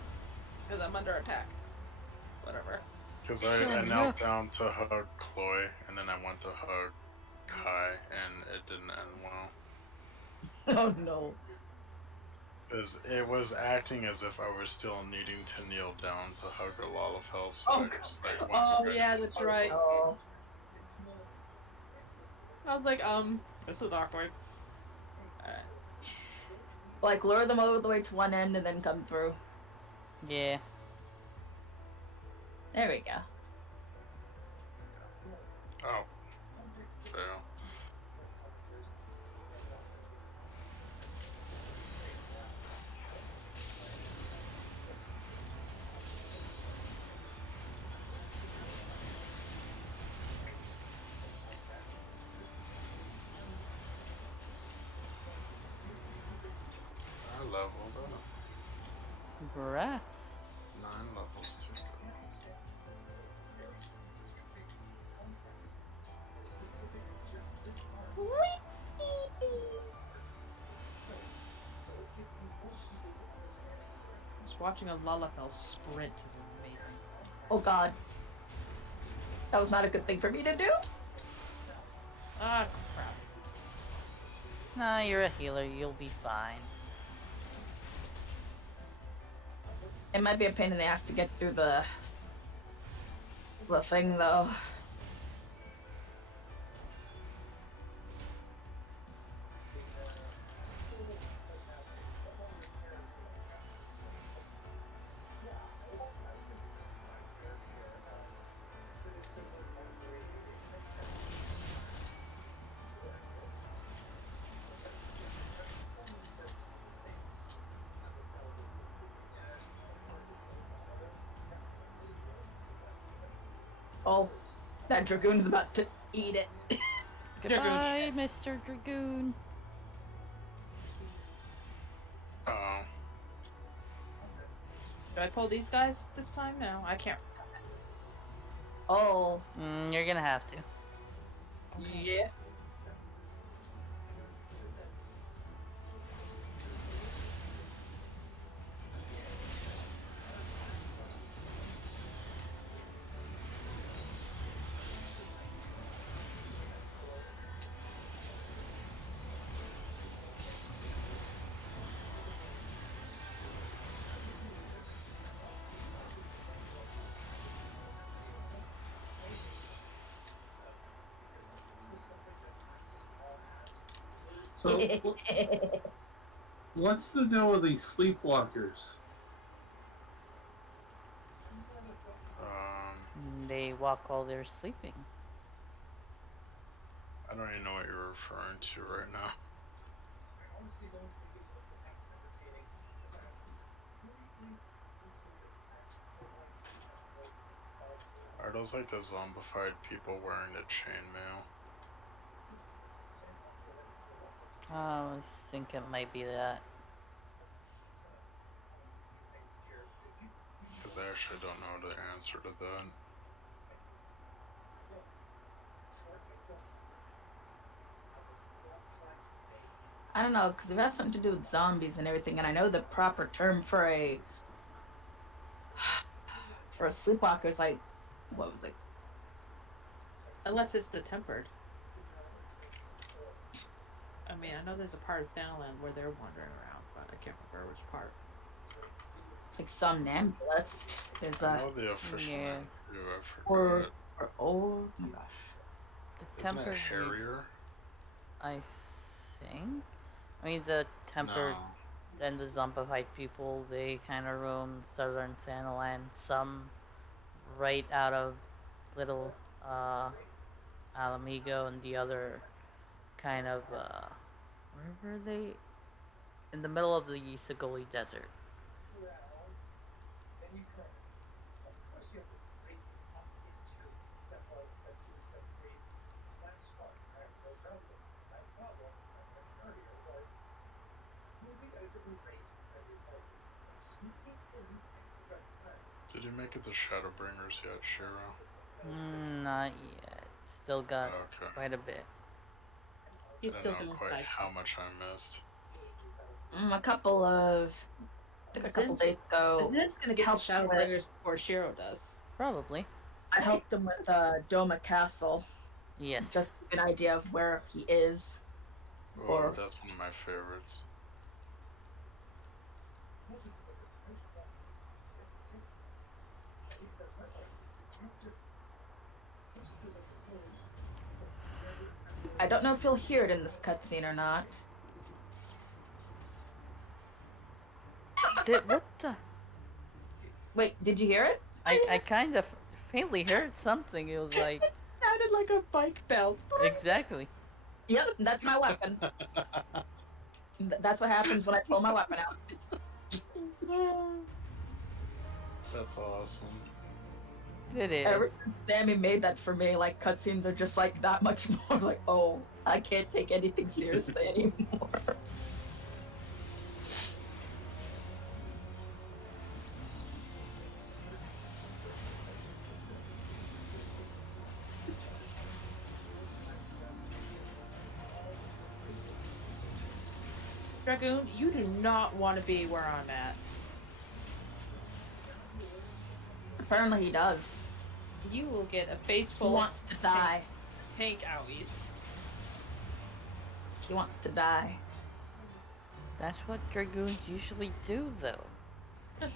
because I'm under attack. Whatever. Because I knelt down to hug Chloe, and then I went to hug Kai, and it didn't end well. Oh no. Because it was acting as if I was still needing to kneel down to hug a Lalafell, so Oh, I just like went oh right yeah, into that's hugging right. him. Oh. I was like, this is awkward. Alright. Like lure them over the way to one end and then come through. Yeah. There we go. Oh, fail. I leveled up. Congrats. 9 levels to go. Just watching a Lalafell sprint is amazing. Oh god. That was not a good thing for me to do. Ah, crap. Nah, you're a healer. You'll be fine. It might be a pain in the ass to get through the thing though. Oh, that Dragoon's about to eat it. Goodbye, Mr. Dragoon. Oh. Do I pull these guys this time? No, I can't. Oh. You're gonna have to. Yeah. So, what's the deal with these sleepwalkers? They walk while they're sleeping. I don't even know what you're referring to right now. Are those like the zombified people wearing the chainmail? I think it might be that. Because I actually don't know the answer to that. I don't know, because it has something to do with zombies and everything, and I know the proper term for a sleepwalker is like, what was it? Unless it's the tempered. I mean, I know there's a part of Thanaland where they're wandering around, but I can't remember which part. It's like somnambulist. There's I a know the official Yeah. name too, I or forgot. oh my gosh. The Isn't it tempered. Harrier? I think. I mean, the tempered No. and the zombified people, they kind of roam southern Sanaland. Some right out of Little Alamigo, and the other kind of where were they? In the middle of the Isagoli Desert. Did you make it to Shadowbringers yet, Shiro? Not yet. Still got Okay. quite a bit. He's I still don't know doing quite side how quests. much I missed. A couple of, I think a couple Zin's- days ago, Zin's gonna get to helped with- Shadowbringers before Shiro does. Probably. I helped him with Doma Castle, Yes. just to get an idea of where he is. Oh, Or that's one of my favorites. I don't know if you'll hear it in this cutscene or not. What the? Wait, did you hear it? I kind of faintly heard something. It was like Sounded like a bike belt. exactly. Yep, that's my weapon. That's what happens when I pull my weapon out. That's awesome. It is. Ever since Sammy made that for me, like cutscenes are just like that much more like, oh, I can't take anything seriously anymore. Dragoon, you do not want to be where I'm at. Apparently he does. You will get a face He full wants to die. tank owies. He wants to die. That's what dragoons usually do, though.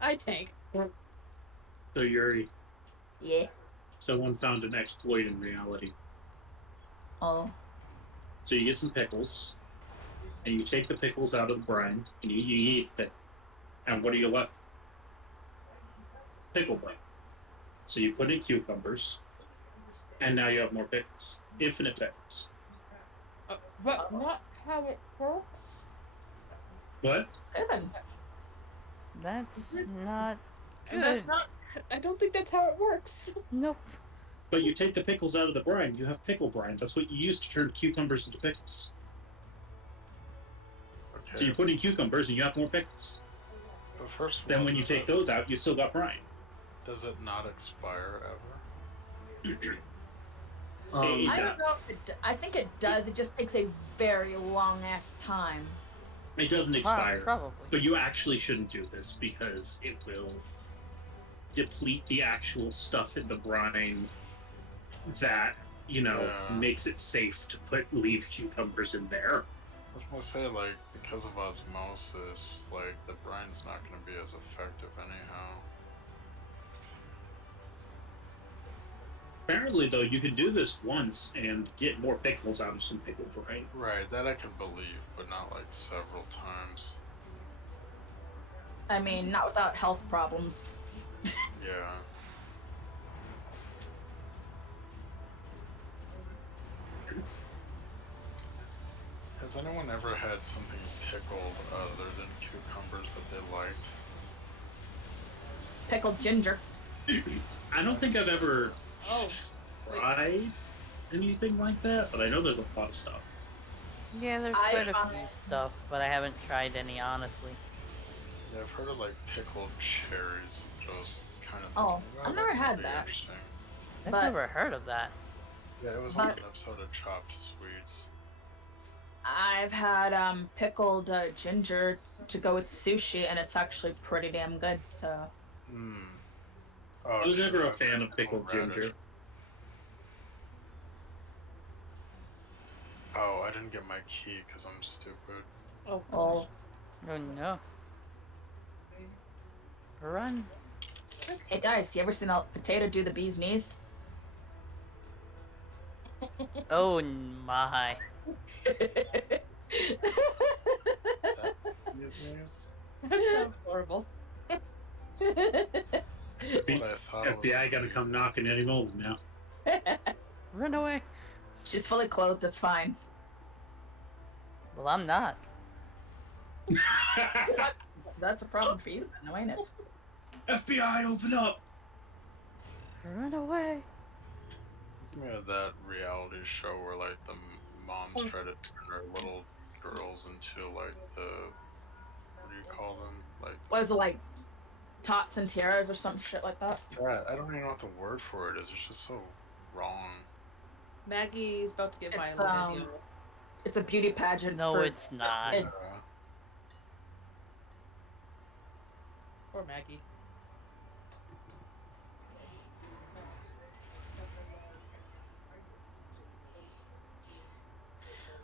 I tank. So Yuri, Yeah. someone found an exploit in reality. Oh. So you get some pickles, and you take the pickles out of the brine, and you eat it. And what are you left? Pickle brine. So you put in cucumbers, and now you have more pickles. Infinite pickles. But not how it works. What? Good. That's not And good. that's not. I don't think that's how it works. Nope. But you take the pickles out of the brine, you have pickle brine. That's what you use to turn cucumbers into pickles. Okay. So you put in cucumbers, and you have more pickles. But first of all, Then when you take those out, you still got brine. does it not expire ever? I don't know if it. I think it does. It just takes a very long ass time. It doesn't expire. Probably. But you actually shouldn't do this because it will deplete the actual stuff in the brine that, Yeah. makes it safe to leave cucumbers in there. I was gonna say, like, because of osmosis, like, the brine's not gonna be as effective anyhow. Apparently, though, you can do this once and get more pickles out of some pickle brine. Right, that I can believe, but not, like, several times. I mean, not without health problems. Yeah. Has anyone ever had something pickled other than cucumbers that they liked? Pickled ginger. I don't think I've ever Oh, wait. tried anything like that, but I know there's a lot of stuff. Yeah, there's I quite a find- few stuff, but I haven't tried any, honestly. Yeah, I've heard of, like, pickled cherries. Just kind of. Oh, thinking, I've never that had could be that. Interesting. I've But- never heard of that. Yeah, it was on But- an episode of Chopped Sweets. I've had pickled ginger to go with sushi, and it's actually pretty damn good. So Hmm. I was shit, never a I've fan had of pickled radish. ginger. Oh, I didn't get my key because I'm stupid. Oh, oh, Oh no. Run. hey guys, you ever seen a potato do the bee's knees? Oh my. These names? that sounds horrible. What I thought it was. FBI gotta come knocking any moment now. Run away. She's fully clothed. It's fine. Well, I'm not. That's a problem for you, then, ain't it? FBI, open up! Run away. Yeah, that reality show where like the moms try to turn their little girls into like the do you call them? Like What is it, like tots and tiaras or some shit like that? that. I don't even know what the word for it is. It's just so wrong. Maggie's about to get It's violent. it's a beauty pageant. No, for it's not. kids. Poor Maggie.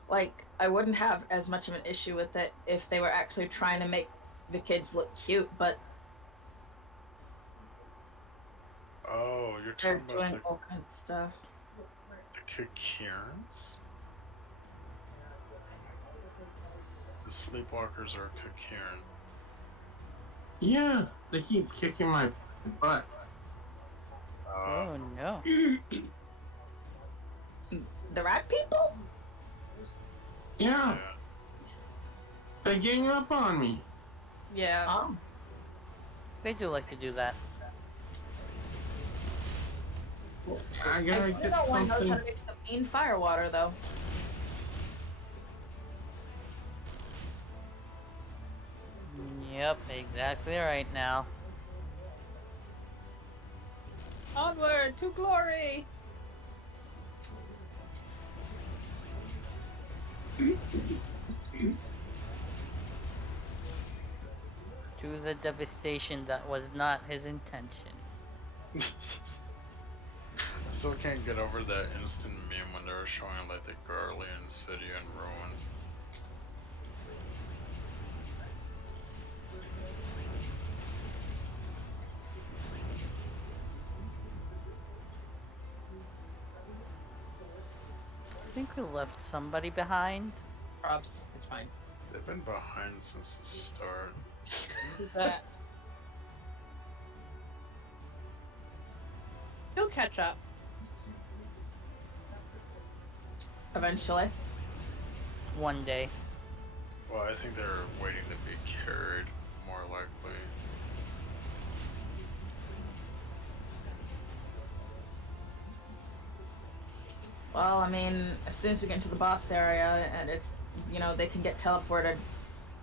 Like, I wouldn't have as much of an issue with it if they were actually trying to make the kids look cute, but Oh, you're they're talking about doing all kinds of stuff. the Kikirans? The Sleepwalkers are Kikirans. Yeah, they keep kicking my butt. Oh no. The rat people? Yeah, they gang up on me. Yeah. Oh. They do like to do that. I I gotta do get know one knows something. how to make some mean fire water, though. Yep, exactly right now. Onward to glory. To the devastation that was not his intention. I still can't get over that instant meme when they were showing like the Garlean city in ruins. I think we left somebody behind. Props. It's fine. They've been behind since the start. Who's that? He'll catch up. Eventually. One day. Well, I think they're waiting to be carried, more likely. Well, I mean, as soon as you get into the boss area, and it's, you know, they can get teleported,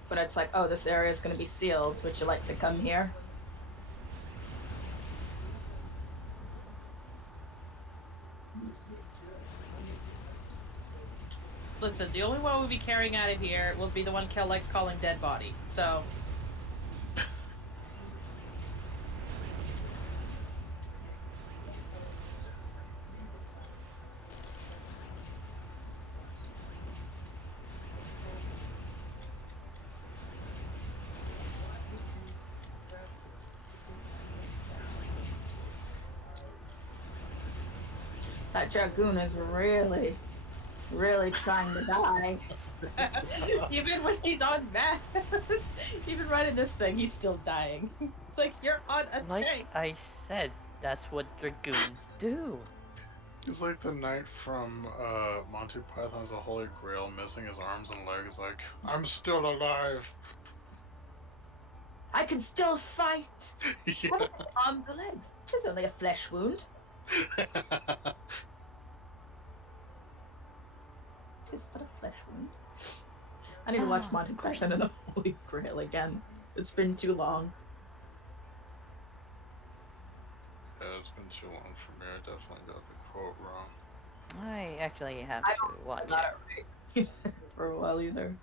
but it's like, oh, this area is going to be sealed. Would you like to come here? Listen, the only one we'll be carrying out of here will be the one Kel likes calling dead body. So. That dragoon is really, really trying to die. Even when he's on meth, even right in this thing, he's still dying. It's like you're on a Like tank. I said, that's what dragoons do. It's like the knight from Monty Python's The Holy Grail missing his arms and legs, like, I'm still alive! I can still fight. Yeah. What are the arms or legs? It is only a flesh wound. It is but a flesh wound. I need to watch Ah, Monty of course. Python and the Holy Grail again. It's been too long. Yeah, it's been too long for me. I definitely got the quote wrong. I actually have I to watch Got it. it right for a while either.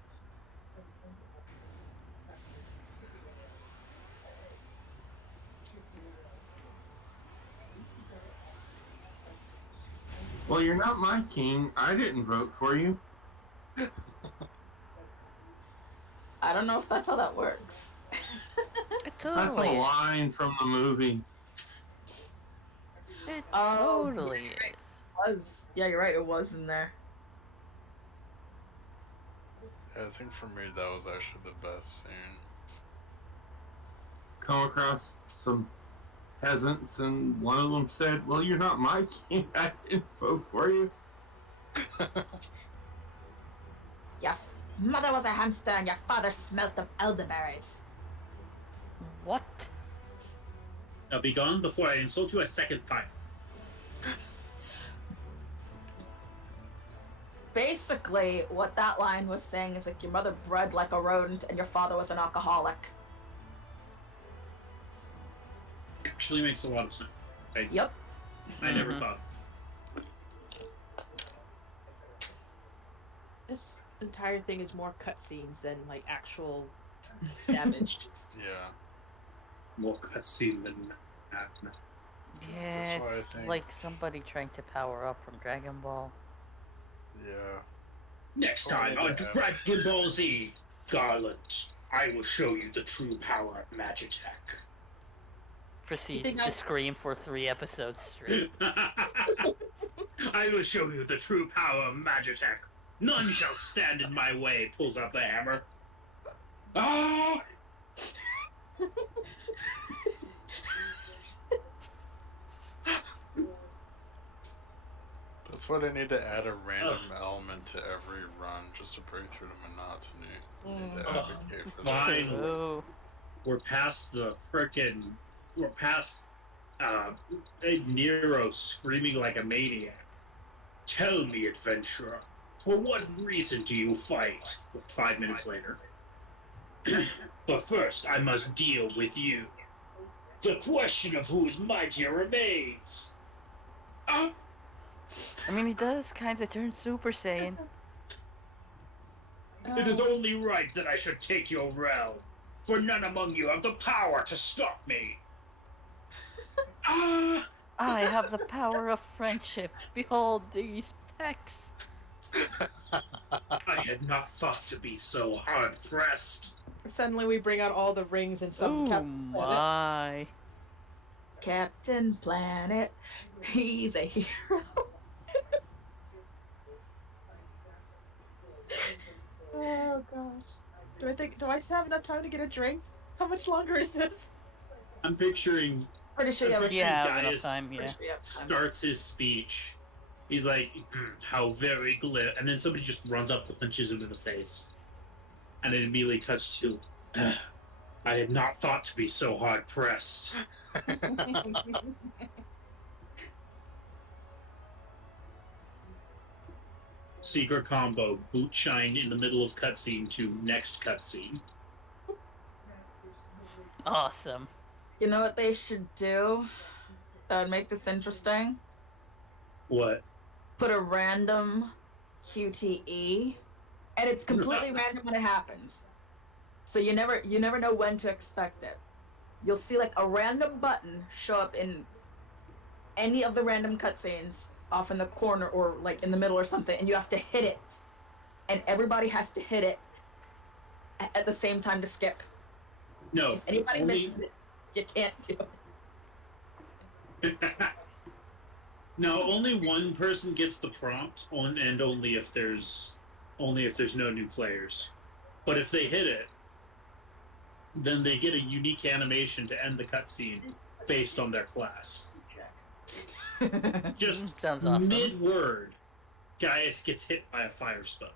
Well, you're not my king. I didn't vote for you. I don't know if that's how that works. It That's a totally is. line from the movie. It Oh, totally yeah, is. Was. Yeah, you're right, it was in there. Yeah, I think for me that was actually the best scene. Come across some peasants, and one of them said, "Well, you're not my king. I didn't vote for you." Your mother was a hamster and your father smelt of elderberries. What? Now be gone before I insult you a second time. basically, what that line was saying is like your mother bred like a rodent and your father was an alcoholic. Actually makes a lot of sense. Yep. I never thought. This entire thing is more cutscenes than like actual damage. Yeah. More cutscene than that. Yeah, That's why I it's think- like somebody trying to power up from Dragon Ball. Yeah. Next Or time maybe on Dragon Ball Z, Garland, I will show you the true power of Magitech. Proceeds think to I- scream for 3 episodes straight. I will show you the true power of Magitech. None shall stand in my way. Pulls out the hammer. Ah! That's why they need to add a random element to every run just to break through the monotony. They need to advocate for that. Fine. Oh, We're past the frickin'. We're past Nero screaming like a maniac. Tell me, adventurer, for what reason do you fight? 5 minutes later. But first, I must deal with you. The question of who is mightier remains. Ah! I mean, he does kind of turn Super Saiyan. It is only right that I should take your realm, for none among you have the power to stop me. Ah! I have the power of friendship. Behold these pecs. I had not thought to be so hard pressed. Suddenly we bring out all the rings and some Oh my. Captain Planet, he's a hero. Oh gosh. Do I still have enough time to get a drink? How much longer is this? I'm picturing Pretty sure you have a Okay. Yeah, Gaius enough time, yeah. Pretty sure you have time. starts his speech. He's like, how very glib. And then somebody just runs up and punches him in the face. And it immediately cuts to, I had not thought to be so hard pressed. Secret combo, boot shine in the middle of cutscene to next cutscene. Awesome. You know what they should do that would make this interesting? What? Put a random QTE, and it's completely random when it happens. So you never know when to expect it. You'll see like a random button show up in any of the random cutscenes off in the corner or like in the middle or something, and you have to hit it. And everybody has to hit it at the same time to skip. No. If anybody only- misses it, you can't do it. No, only one person gets the prompt, and only if there's no new players. But if they hit it, then they get a unique animation to end the cutscene based on their class. Just Sounds awesome. mid-word, Gaius gets hit by a fire spell.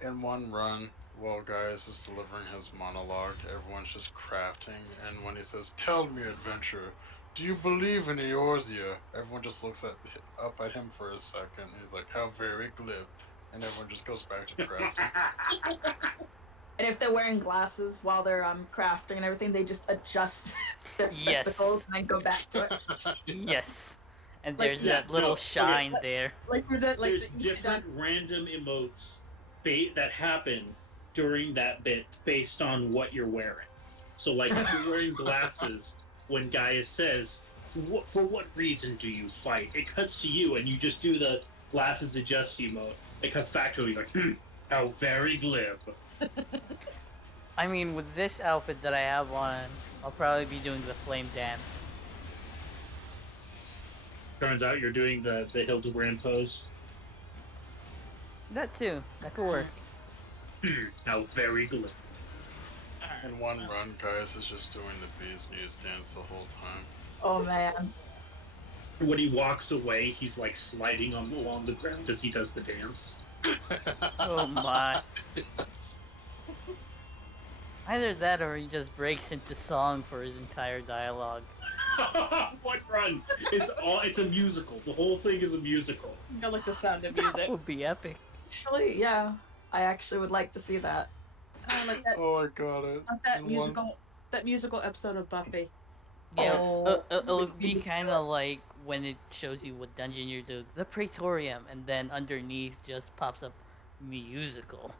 In one run, while Gaius is delivering his monologue, everyone's just crafting, and when he says, "Tell me, adventurer, do you believe in Eorzea?" everyone just looks up at him for a second. He's like, "How very glib," and everyone just goes back to crafting. And if they're wearing glasses while they're crafting and everything, they just adjust their Yes. spectacles and then go back to it. Yes. And Like, there's yeah, that little no, okay. shine there. Like there's that like There's different random emotes that happen during that bit based on what you're wearing. So, like, if you're wearing glasses, when Gaius says, "For what reason do you fight?" it cuts to you, and you just do the glasses adjust emote. It cuts back to you, like, how very glib. I mean, with this outfit that I have on, I'll probably be doing the flame dance. Turns out you're doing the Hildebrand pose. That too. That could work. How very glib. In one run, Gaius is just doing the bee's knees dance the whole time. Oh man. When he walks away, he's like sliding along the ground as he does the dance. Oh my. Yes. Either that or he just breaks into song for his entire dialogue. One Run. It's a musical. The whole thing is a musical. I like the sound of music. That would be epic. Actually, yeah. I actually would like to see that. Like that. Oh, I got it. That In musical. That musical episode of Buffy. Yeah, Oh, it'll we be need to kind do of like when it shows you what dungeon you're doing, the Praetorium, and then underneath just pops up musical.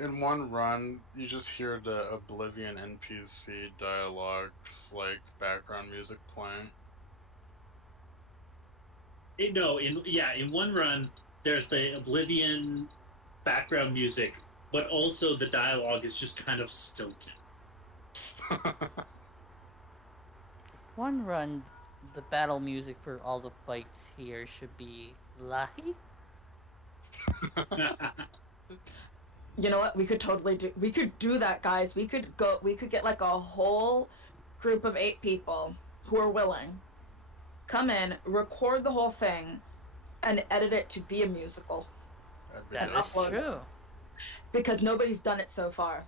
In one run, you just hear the Oblivion NPC dialogues, like background music playing. In One Run, there's the Oblivion background music, but also the dialogue is just kind of stilted. One run, the battle music for all the fights here should be Lahi. You know what? We could totally do. We could do that, guys. We could go. We could get like a whole group of 8 people who are willing. Come in, record the whole thing, and edit it to be a musical. That And is upload. true. Because nobody's done it so far,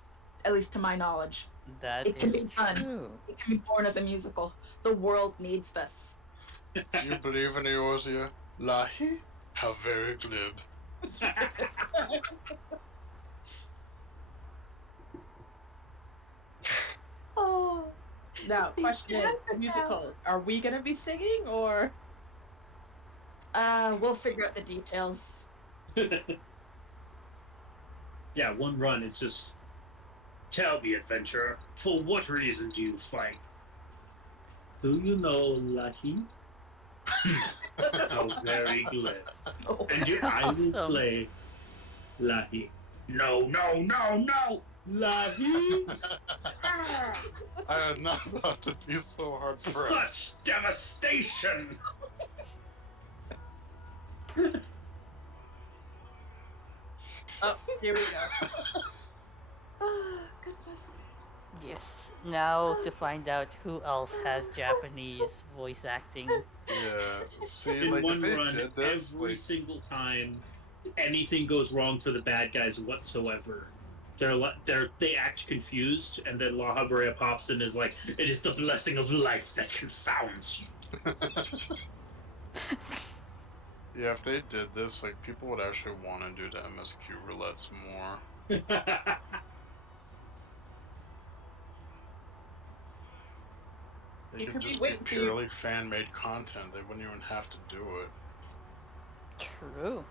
at least to my knowledge. That It can is be done. true. It can be born as a musical. The world needs this. Do you believe in Eorzea? Lahi? How very glib. Oh. Now, question is, Fantastic. musical. Are we gonna be singing or? We'll figure out the details. Yeah, One Run, it's just... Tell me, adventurer, for what reason do you fight? Do you know Lahi? How very glib. Oh. And I will Awesome. play Lahi. No! Lahi! I had not thought to be so hard pressed. Such devastation! Oh, here we go. Oh, goodness. Yes. Now to find out who else has Japanese voice acting. Yeah. See, In like One if they Run, did this, every like, single time anything goes wrong for the bad guys whatsoever, they act confused, and then La Habrea pops in and is like, "It is the blessing of life that confounds you." yeah, if they did this, like people would actually want to do the MSQ roulettes more. It You could could be just be waiting for you. purely fan-made content. They wouldn't even have to do it. True.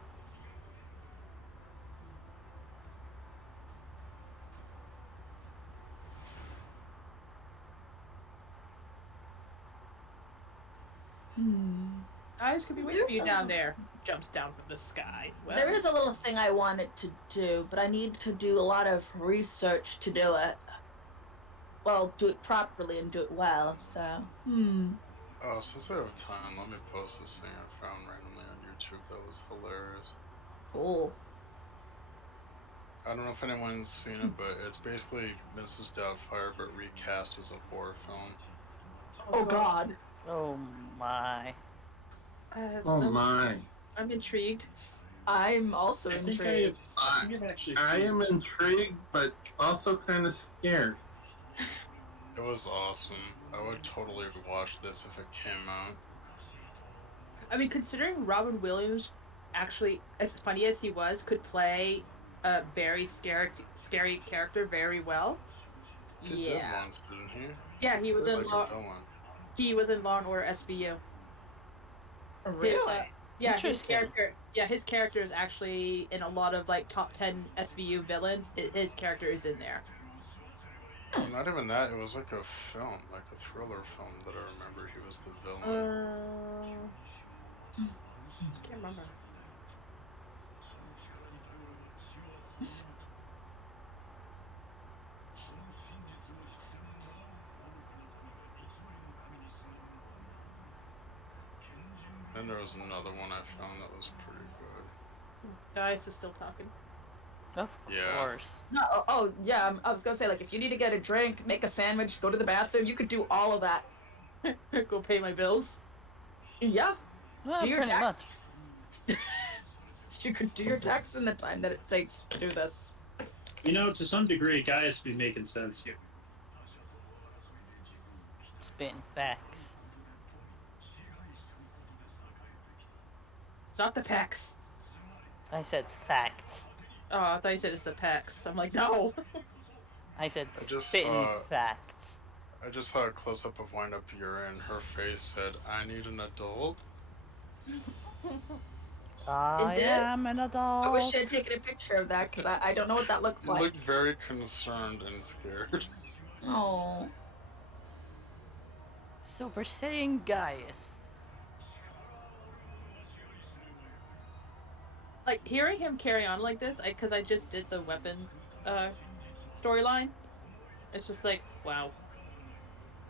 Guys could be waiting for you There's down a- there. Jumps down from the sky. Well, There is a little thing I wanted to do, but I need to do a lot of research to do it. Well, do it properly and do it well, so. Oh, since I have time, let me post this thing I found randomly on YouTube that was hilarious. Cool. I don't know if anyone's seen it, but it's basically Mrs. Doubtfire but recast as a horror film. Oh, God. Oh my. Oh my. I'm intrigued. I'm also I think intrigued. I think I've actually I seen am intrigued, but also kind of scared. It was awesome. I would totally watch this if it came out. I mean, considering Robin Williams, actually, as funny as he was, could play a very scary character very well. He did once, didn't he? Yeah, he was did in like a Law. villain. He was in Law and Order SVU. Really? Yeah, his Interesting. character. Yeah, his character is actually in a lot of like top 10 SVU villains. His character is in there. Oh, not even that. It was like a film, like a thriller film that I remember. He was the villain. Can't remember. And there was another one I found that was pretty good. Guys is still talking. Of Yeah. course. No, yeah, I was gonna say, like, if you need to get a drink, make a sandwich, go to the bathroom, you could do all of that. Go pay my bills. Yeah, Well, Do your pretty tax- much. you could do your tax in the time that it takes to do this. You know, to some degree, guys be making sense here. spitting facts. It's not the pecs. I said facts. Oh, I thought you said it's the pecs. I'm like, no. I said I just spitting saw facts. I just saw a close up of wind up urine. Her face said, "I need an adult." I did? am an adult. I wish I had taken a picture of that because I don't know what that looks It like. looked very concerned and scared. Oh. So we're saying Gaius. Like, hearing him carry on like this, because I just did the weapon storyline, it's just like, wow.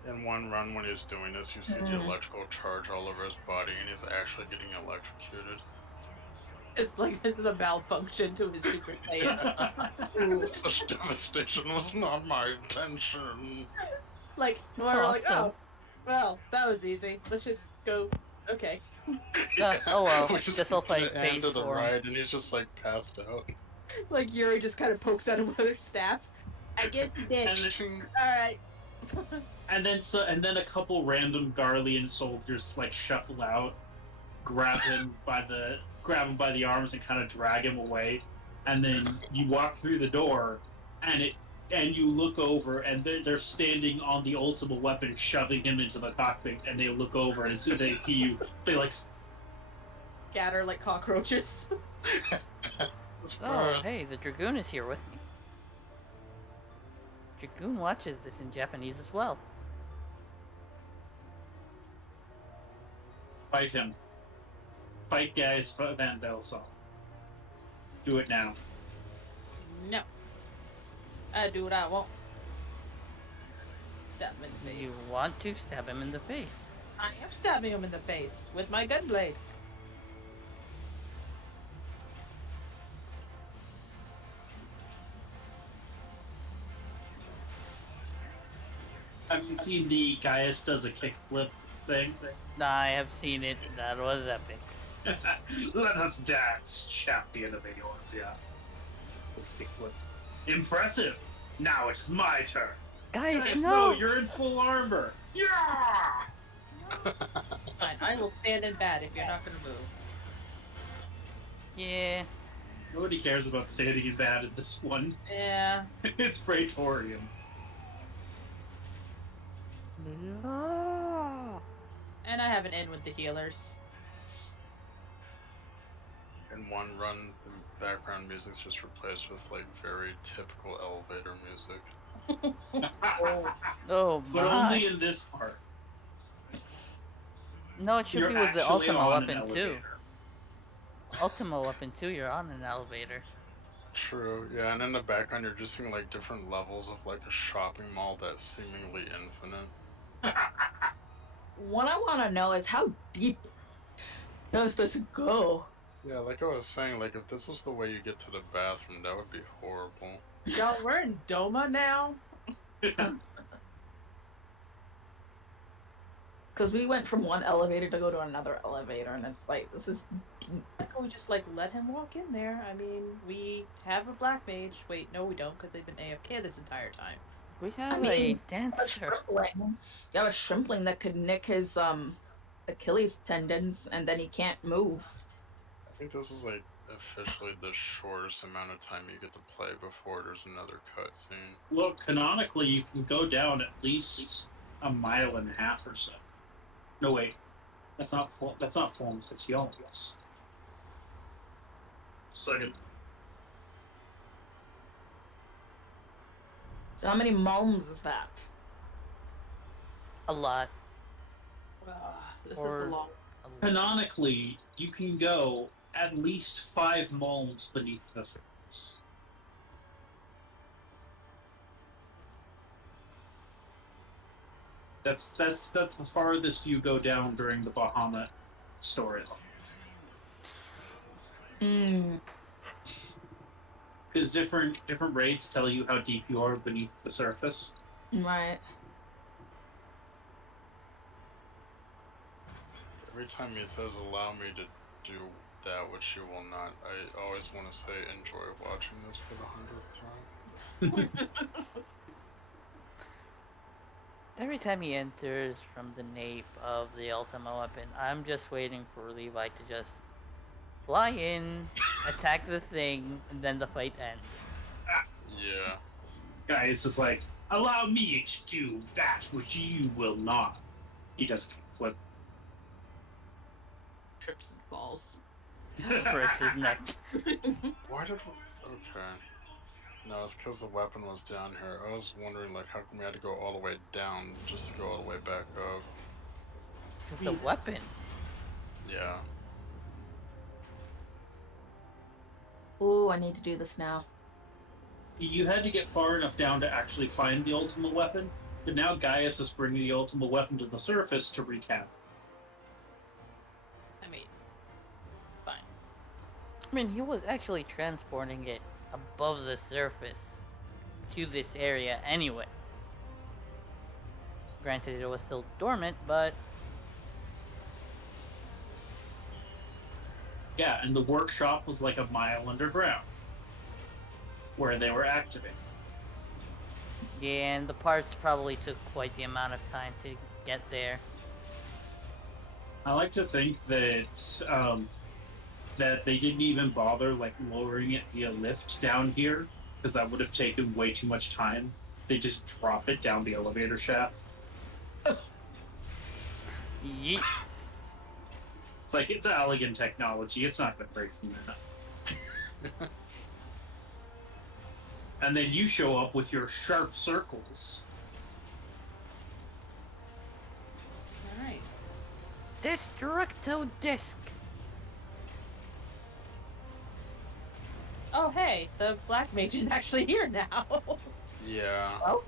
In one run, when he's doing this, you see the electrical charge all over his body, and he's actually getting electrocuted. It's like this is a malfunction to his super saiyan. Such devastation was not my intention. Like, we're like, Awesome. oh, well, that was easy. Let's just go. Okay. Oh well, We just this'll play the base end of the form. ride, and he's just like passed out. Like Yuri just kind of pokes at him with her staff. I guess he did. All right. And then a couple random Garlean soldiers like shuffle out, grab him by the arms and kind of drag him away, and then you walk through the door, and you look over, and they're standing on the ultimate weapon, shoving him into the cockpit, and they look over, and as soon as they see you, they like scatter like cockroaches. Oh, hey, the Dragoon is here with me. Dragoon watches this in Japanese as well. fight him. Fight Gaius Van Belsal. Do it now. No. I do what I want. Stab him in the You face. want to stab him in the face. I am stabbing him in the face with my gun blade. Have you seen the Gaius does a kickflip thing? I have seen it. That was epic. Let us dance, champion of Eorzea. Let's kickflip. Impressive. Now it's my turn. Gaius, No, no! you're in full armor. Yeah. Fine, I will stand in bad if you're not gonna move. Yeah. Nobody cares about standing in bad in this one. Yeah. It's Praetorium. No. And I have an in with the healers. In one run, the background music's just replaced with like very typical elevator music. Oh But my. only in this part. No, it should You're be with the actually Ultima on an weapon too. elevator. Ultima weapon too, you're on an elevator. True, yeah, and in the background you're just seeing like different levels of like a shopping mall that's seemingly infinite. What I want to know is how deep does this go? Yeah, like I was saying, like if this was the way you get to the bathroom, that would be horrible. Y'all, we're in Doma now. Because we went from one elevator to go to another elevator, and it's like, this is deep. Can we just like let him walk in there? I mean, we have a black mage. Wait, no, we don't, because they've been AFK this entire time. We have I mean, a A dancer. shrimpling. You have a shrimpling that could nick his Achilles tendons, and then he can't move. I think this is like officially the shortest amount of time you get to play before there's another cutscene. Look, canonically, you can go down at least a mile and a half or so. No, wait. That's not Fulms, that's Yolmos. Second. So how many mulms is that? A lot. This Or- is the long. A lot. Canonically, you can go at least 5 mulms beneath the surface. That's the farthest you go down during the Bahamut storyline. Because different raids tell you how deep you are beneath the surface. Right. Every time he says allow me to do that which you will not, I always want to say enjoy watching this for the 100th time. Every time he enters from the nape of the Ultima weapon, I'm just waiting for Levi to just fly in, attack the thing, and then the fight ends. Yeah. Gaius is like, allow me to do that which you will not. He does a flip. Trips and falls. Breaks his neck. Why did? Okay. No, it's because the weapon was down here. I was wondering, like, how come we had to go all the way down just to go all the way back up? Because the Jesus. weapon. Yeah. Ooh, I need to do this now. You had to get far enough down to actually find the ultimate weapon, but now Gaius is bringing the ultimate weapon to the surface to wreak havoc. I mean, fine. I mean, he was actually transporting it above the surface to this area anyway. Granted, it was still dormant, but Yeah, and the workshop was like a mile underground, where they were activating. yeah, and the parts probably took quite the amount of time to get there. I like to think that that they didn't even bother like lowering it via lift down here, because that would have taken way too much time. They just drop it down the elevator shaft. Yeet. It's like, it's elegant technology. It's not going to break from that. And then you show up with your sharp circles. All right. Destructo disc. Oh, hey, the black mage is actually here now. Yeah. Oh,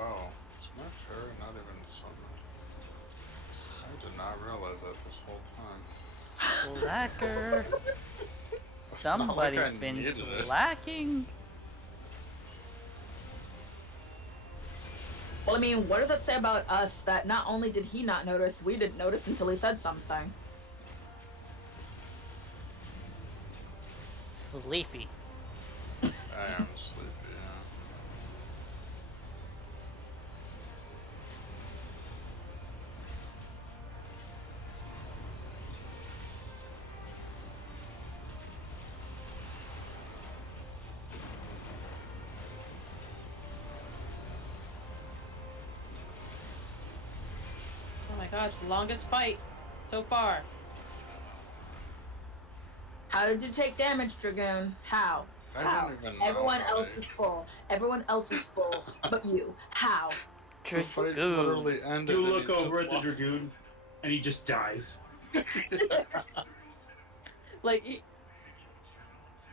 Oh, is my fairy not even summoned? I did not realize that this whole time. Slacker. Not like I Somebody's been needed it. slacking. well, I mean, what does that say about us that not only did he not notice, we didn't notice until he said something? Sleepy. I am sleepy, yeah. Oh my gosh, the longest fight so far. How did you take damage, Dragoon? How? I How? don't even know Everyone how else to- is full. Everyone else is full, but you. How? The fight Dragoon. literally ended. You and look he over just at the lost. Dragoon, and he just dies. Like,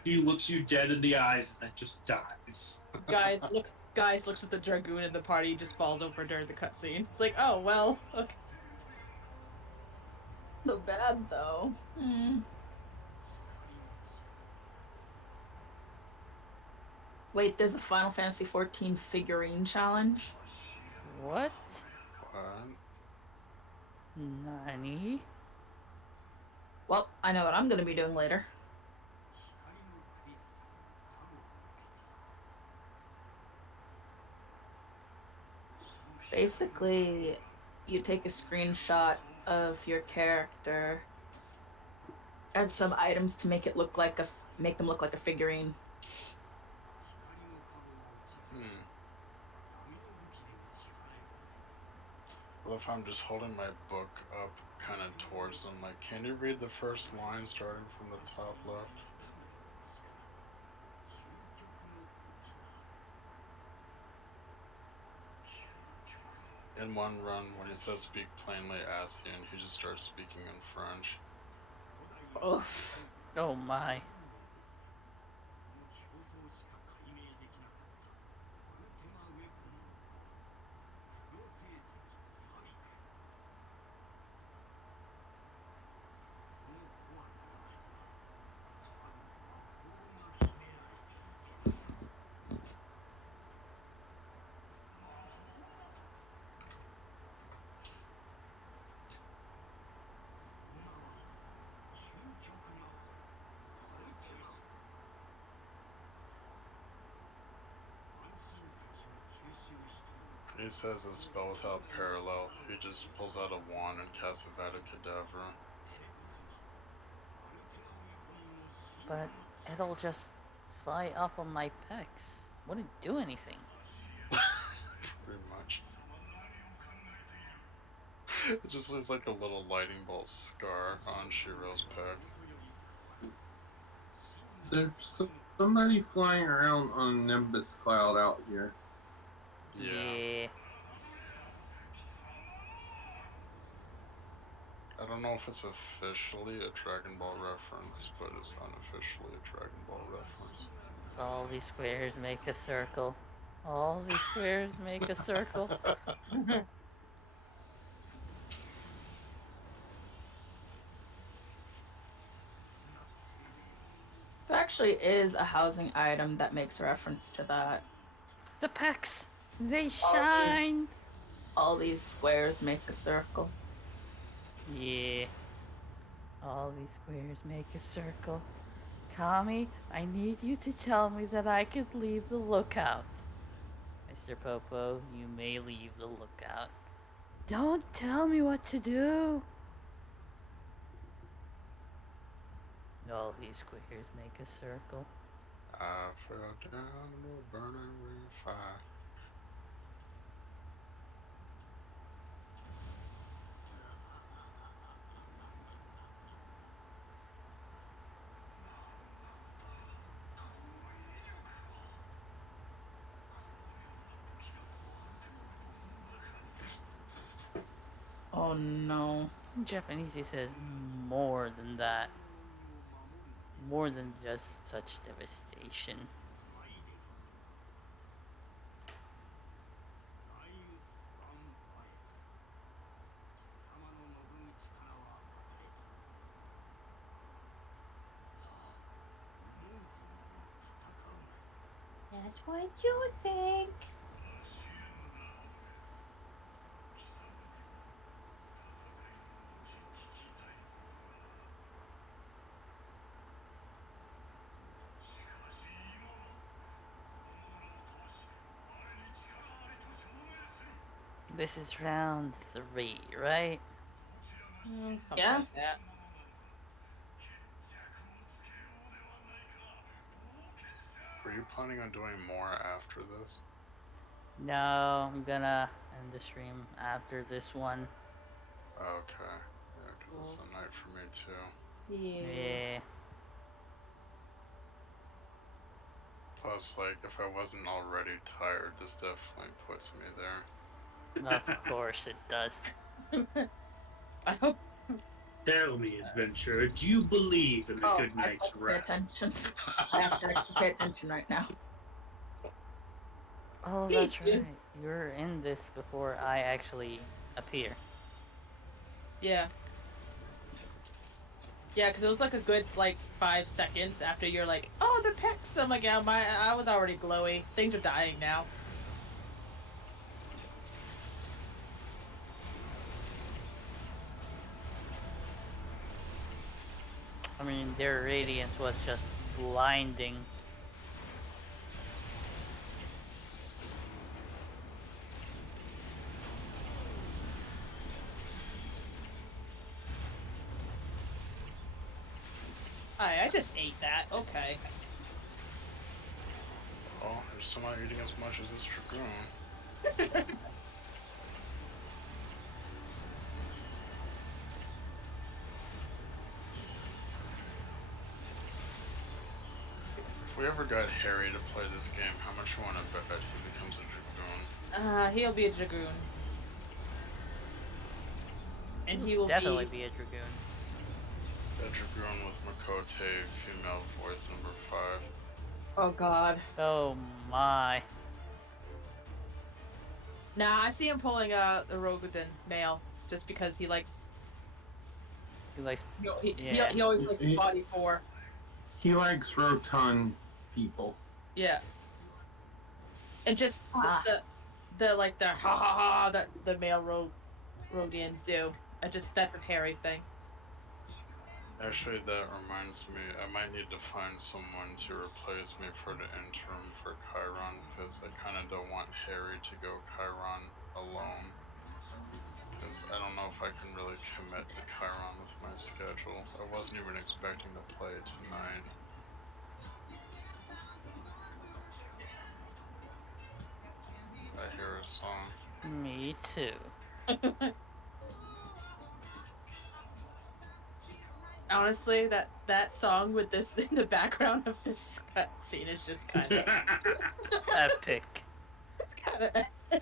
He looks you dead in the eyes and then just dies. guys looks at the dragoon in the party, just falls over during the cutscene. It's like, oh well, okay. So bad, though. Wait, there's a Final Fantasy XIV figurine challenge? What? What? Nani? Well, I know what I'm gonna be doing later. Basically, you take a screenshot of your character, add some items to make it look like make them look like a figurine. Well, if I'm just holding my book up kind of towards them, like, can you read the first line starting from the top left? In one run, when he says speak plainly, Asian, he just starts speaking in French. Oof. Oh my. He says a spell without parallel. He just pulls out a wand and casts a Vada Kedavra. But it'll just fly up on my pecs. Wouldn't do anything. Pretty much. It just leaves like a little lightning bolt scar on Shiro's pecs. There's somebody flying around on Nimbus Cloud out here. Yeah. I don't know if it's officially a Dragon Ball reference, but it's unofficially a Dragon Ball reference. All these squares make a circle. All these squares make a circle. There actually is a housing item that makes reference to that. The pecs, they shine. All these squares make a circle. Yeah. All these squares make a circle. Kami, I need you to tell me that I could leave the lookout. Mr. Popo, you may leave the lookout. Don't tell me what to do. All these squares make a circle. I fell down a burning fire. Oh no. In Japanese, he says more than that. More than just such devastation. That's what you think. This is round 3, right? Something Yeah. like that. Were you planning on doing more after this? No, I'm gonna end the stream after this one. Okay. Yeah, because it's a night for me too. Yeah. Plus, like, if I wasn't already tired, this definitely puts me there. Of course it does. I hope. Tell me, adventurer, do you believe in a good I night's have to pay rest? attention. I have to actually pay attention right now. Oh, that's right. You're in this before I actually appear. Yeah. Yeah, because it was like a good 5 seconds after you're like, oh, the pecs. I'm like, yeah, I was already glowy. Things are dying now. I mean, their radiance was just blinding. I just ate that. Okay. Oh, you're still not eating as much as this Dragoon. If we ever got Harry to play this game, how much you want to bet he becomes a Dragoon? He'll be a Dragoon. And he will definitely be a Dragoon. A Dragoon with Makote, female voice number 5. Oh god. Oh my. Nah, I see him pulling the Roguden male just because he likes. He likes. He always likes the body 4. He likes rotund people. Yeah. And just the ha ha ha that the male Rodians do. That's a hairy thing. Actually, that reminds me, I might need to find someone to replace me for the interim for Chiron, because I kind of don't want Harry to go Chiron alone. Because I don't know if I can really commit to Chiron with my schedule. I wasn't even expecting to play tonight. I hear a song. Me too. Honestly, that song with this in the background of this scene is just kind of Epic. it's kind of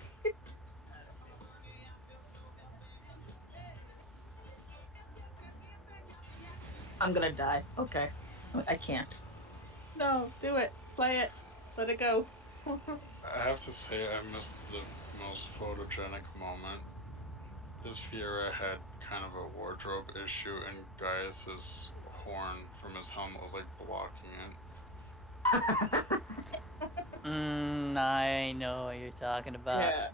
I'm gonna die. Okay. I can't. no, do it, play it, let it go. I have to say, I missed the most photogenic moment. This Fiera had kind of a wardrobe issue, and Gaius's horn from his helmet was like blocking it. I know what you're talking about. Yeah.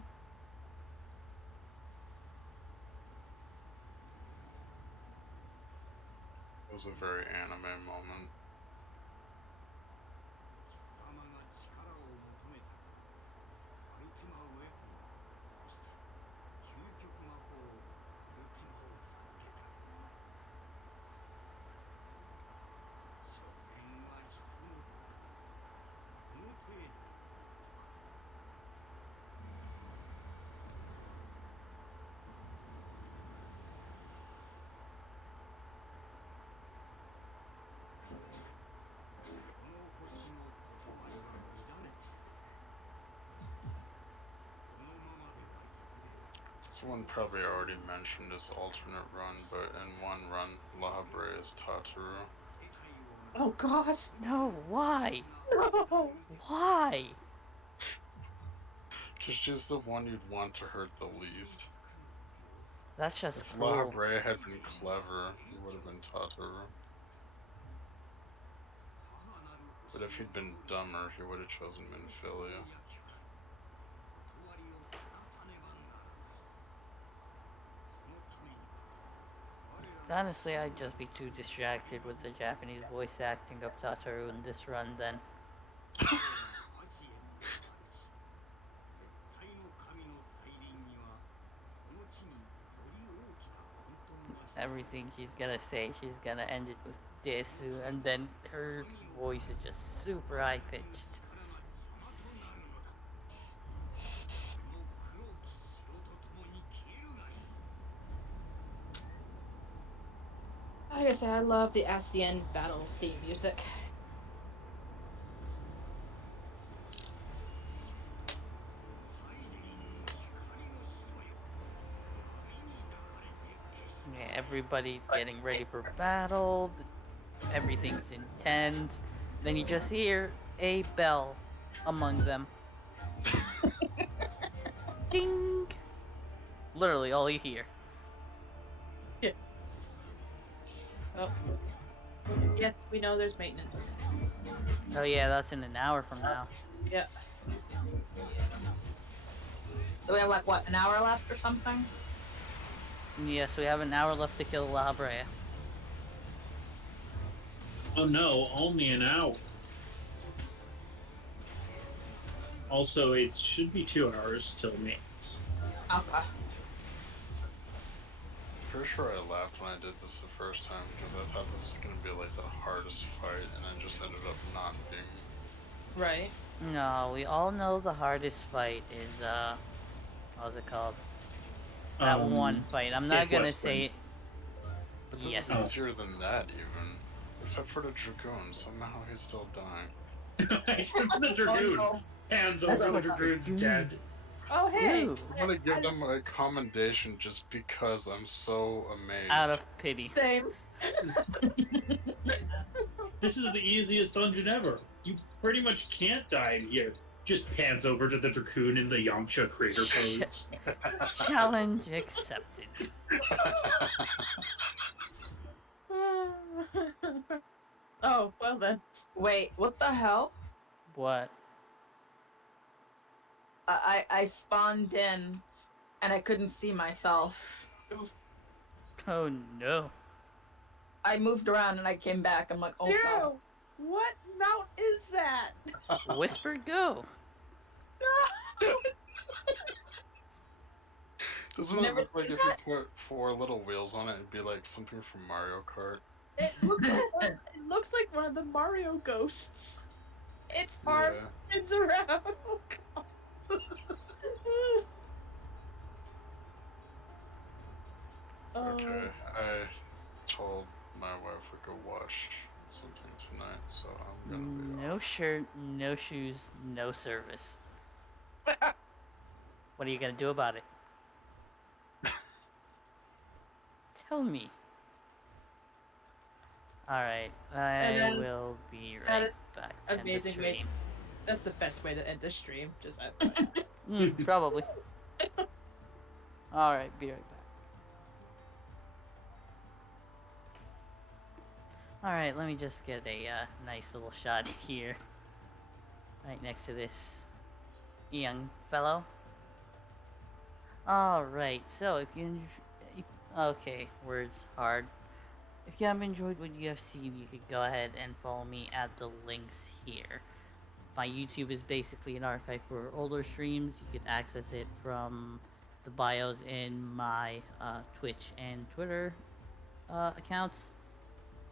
It was a very anime moment. Someone probably already mentioned this alternate run, but in one run, La Habre is Tataru. Oh God, No, why? no. Why? Because she's the one you'd want to hurt the least. That's just If La cruel. Habre had been clever, he would have been Tataru. But if he'd been dumber, he would have chosen Minfilia. Honestly, I'd just be too distracted with the Japanese voice acting of Tataru in this run then. Everything she's gonna say, she's gonna end it with this, and then her voice is just super high pitched. Like I say, I love the ASEAN battle theme music. Yeah, everybody's getting ready for battle. Everything's intense. Then you just hear a bell among them. Ding! Literally all you hear. Yeah. Oh. Yes, we know there's maintenance. Oh yeah, that's in an hour from now. Yeah. So we have like what, an hour left or something? Yes, we have an hour left to kill La Brea. Oh no, only an hour. Also, it should be 2 hours till maintenance. Okay. Pretty sure I laughed when I did this the first time because I thought this was gonna be like the hardest fight, and then just ended up not being. Right. No, we all know the hardest fight is what's it called? That one fight. I'm not gonna say it. But this Yes. is easier than that even. Except for the Dragoon, somehow he's still dying. Except for the Dragoon. Oh, Hands over, the Dragoon's dead. Oh hey. Dude, I'm gonna give them a commendation just because I'm so amazed. out of pity. Same. This is the easiest dungeon ever. You pretty much can't die in here. Just pans over to the Dragoon in the Yamcha crater pose. Challenge accepted. Oh, well then. wait, what the hell? What? I spawned in and I couldn't see myself. Oh no. I moved around and I came back. I'm like, oh god. Zero! What mount is that? Whisper, go. Doesn't You it never look like seen if you that? put 4 little wheels on it, it'd be like something from Mario Kart? It looks like one of the Mario ghosts. Its arm Yeah. spins around. Oh, God. Okay, Oh. I told my wife we go watch something tonight, so I'm gonna be No off. shirt, no shoes, no service. What are you gonna do about it? Tell me. Alright, And I then will be that right is back to end the amazing way. stream. That's the best way to end the stream. Just Probably. Alright, be right back. Alright, let me just get a nice little shot here. Right next to this young fellow. Alright, so if you... Okay, words hard. If you have enjoyed what you have seen, you could go ahead and follow me at the links here. My YouTube is basically an archive for older streams. You can access it from the bios in my Twitch and Twitter accounts.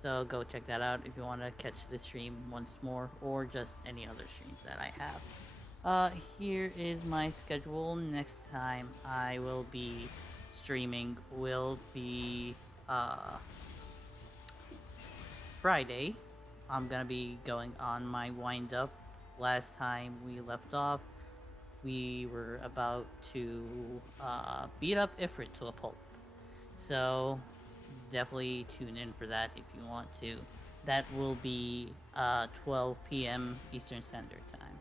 So go check that out if you want to catch the stream once more, or just any other streams that I have. Here is my schedule. Next time I will be streaming will be Friday. I'm gonna be going on my wind up. Last time we left off, we were about to beat up Ifrit to a pulp. So definitely tune in for that if you want to. That will be 12 p.m. Eastern Standard Time.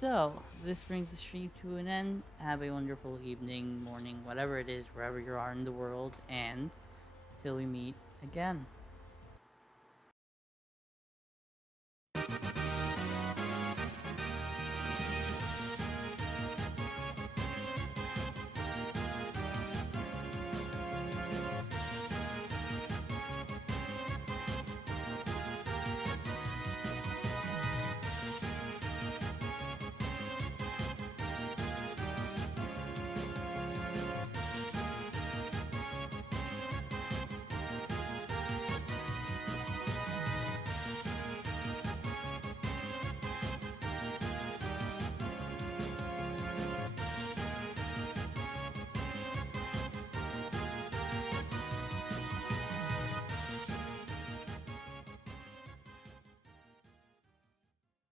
So this brings the stream to an end. Have a wonderful evening, morning, whatever it is, wherever you are in the world, and till we meet again.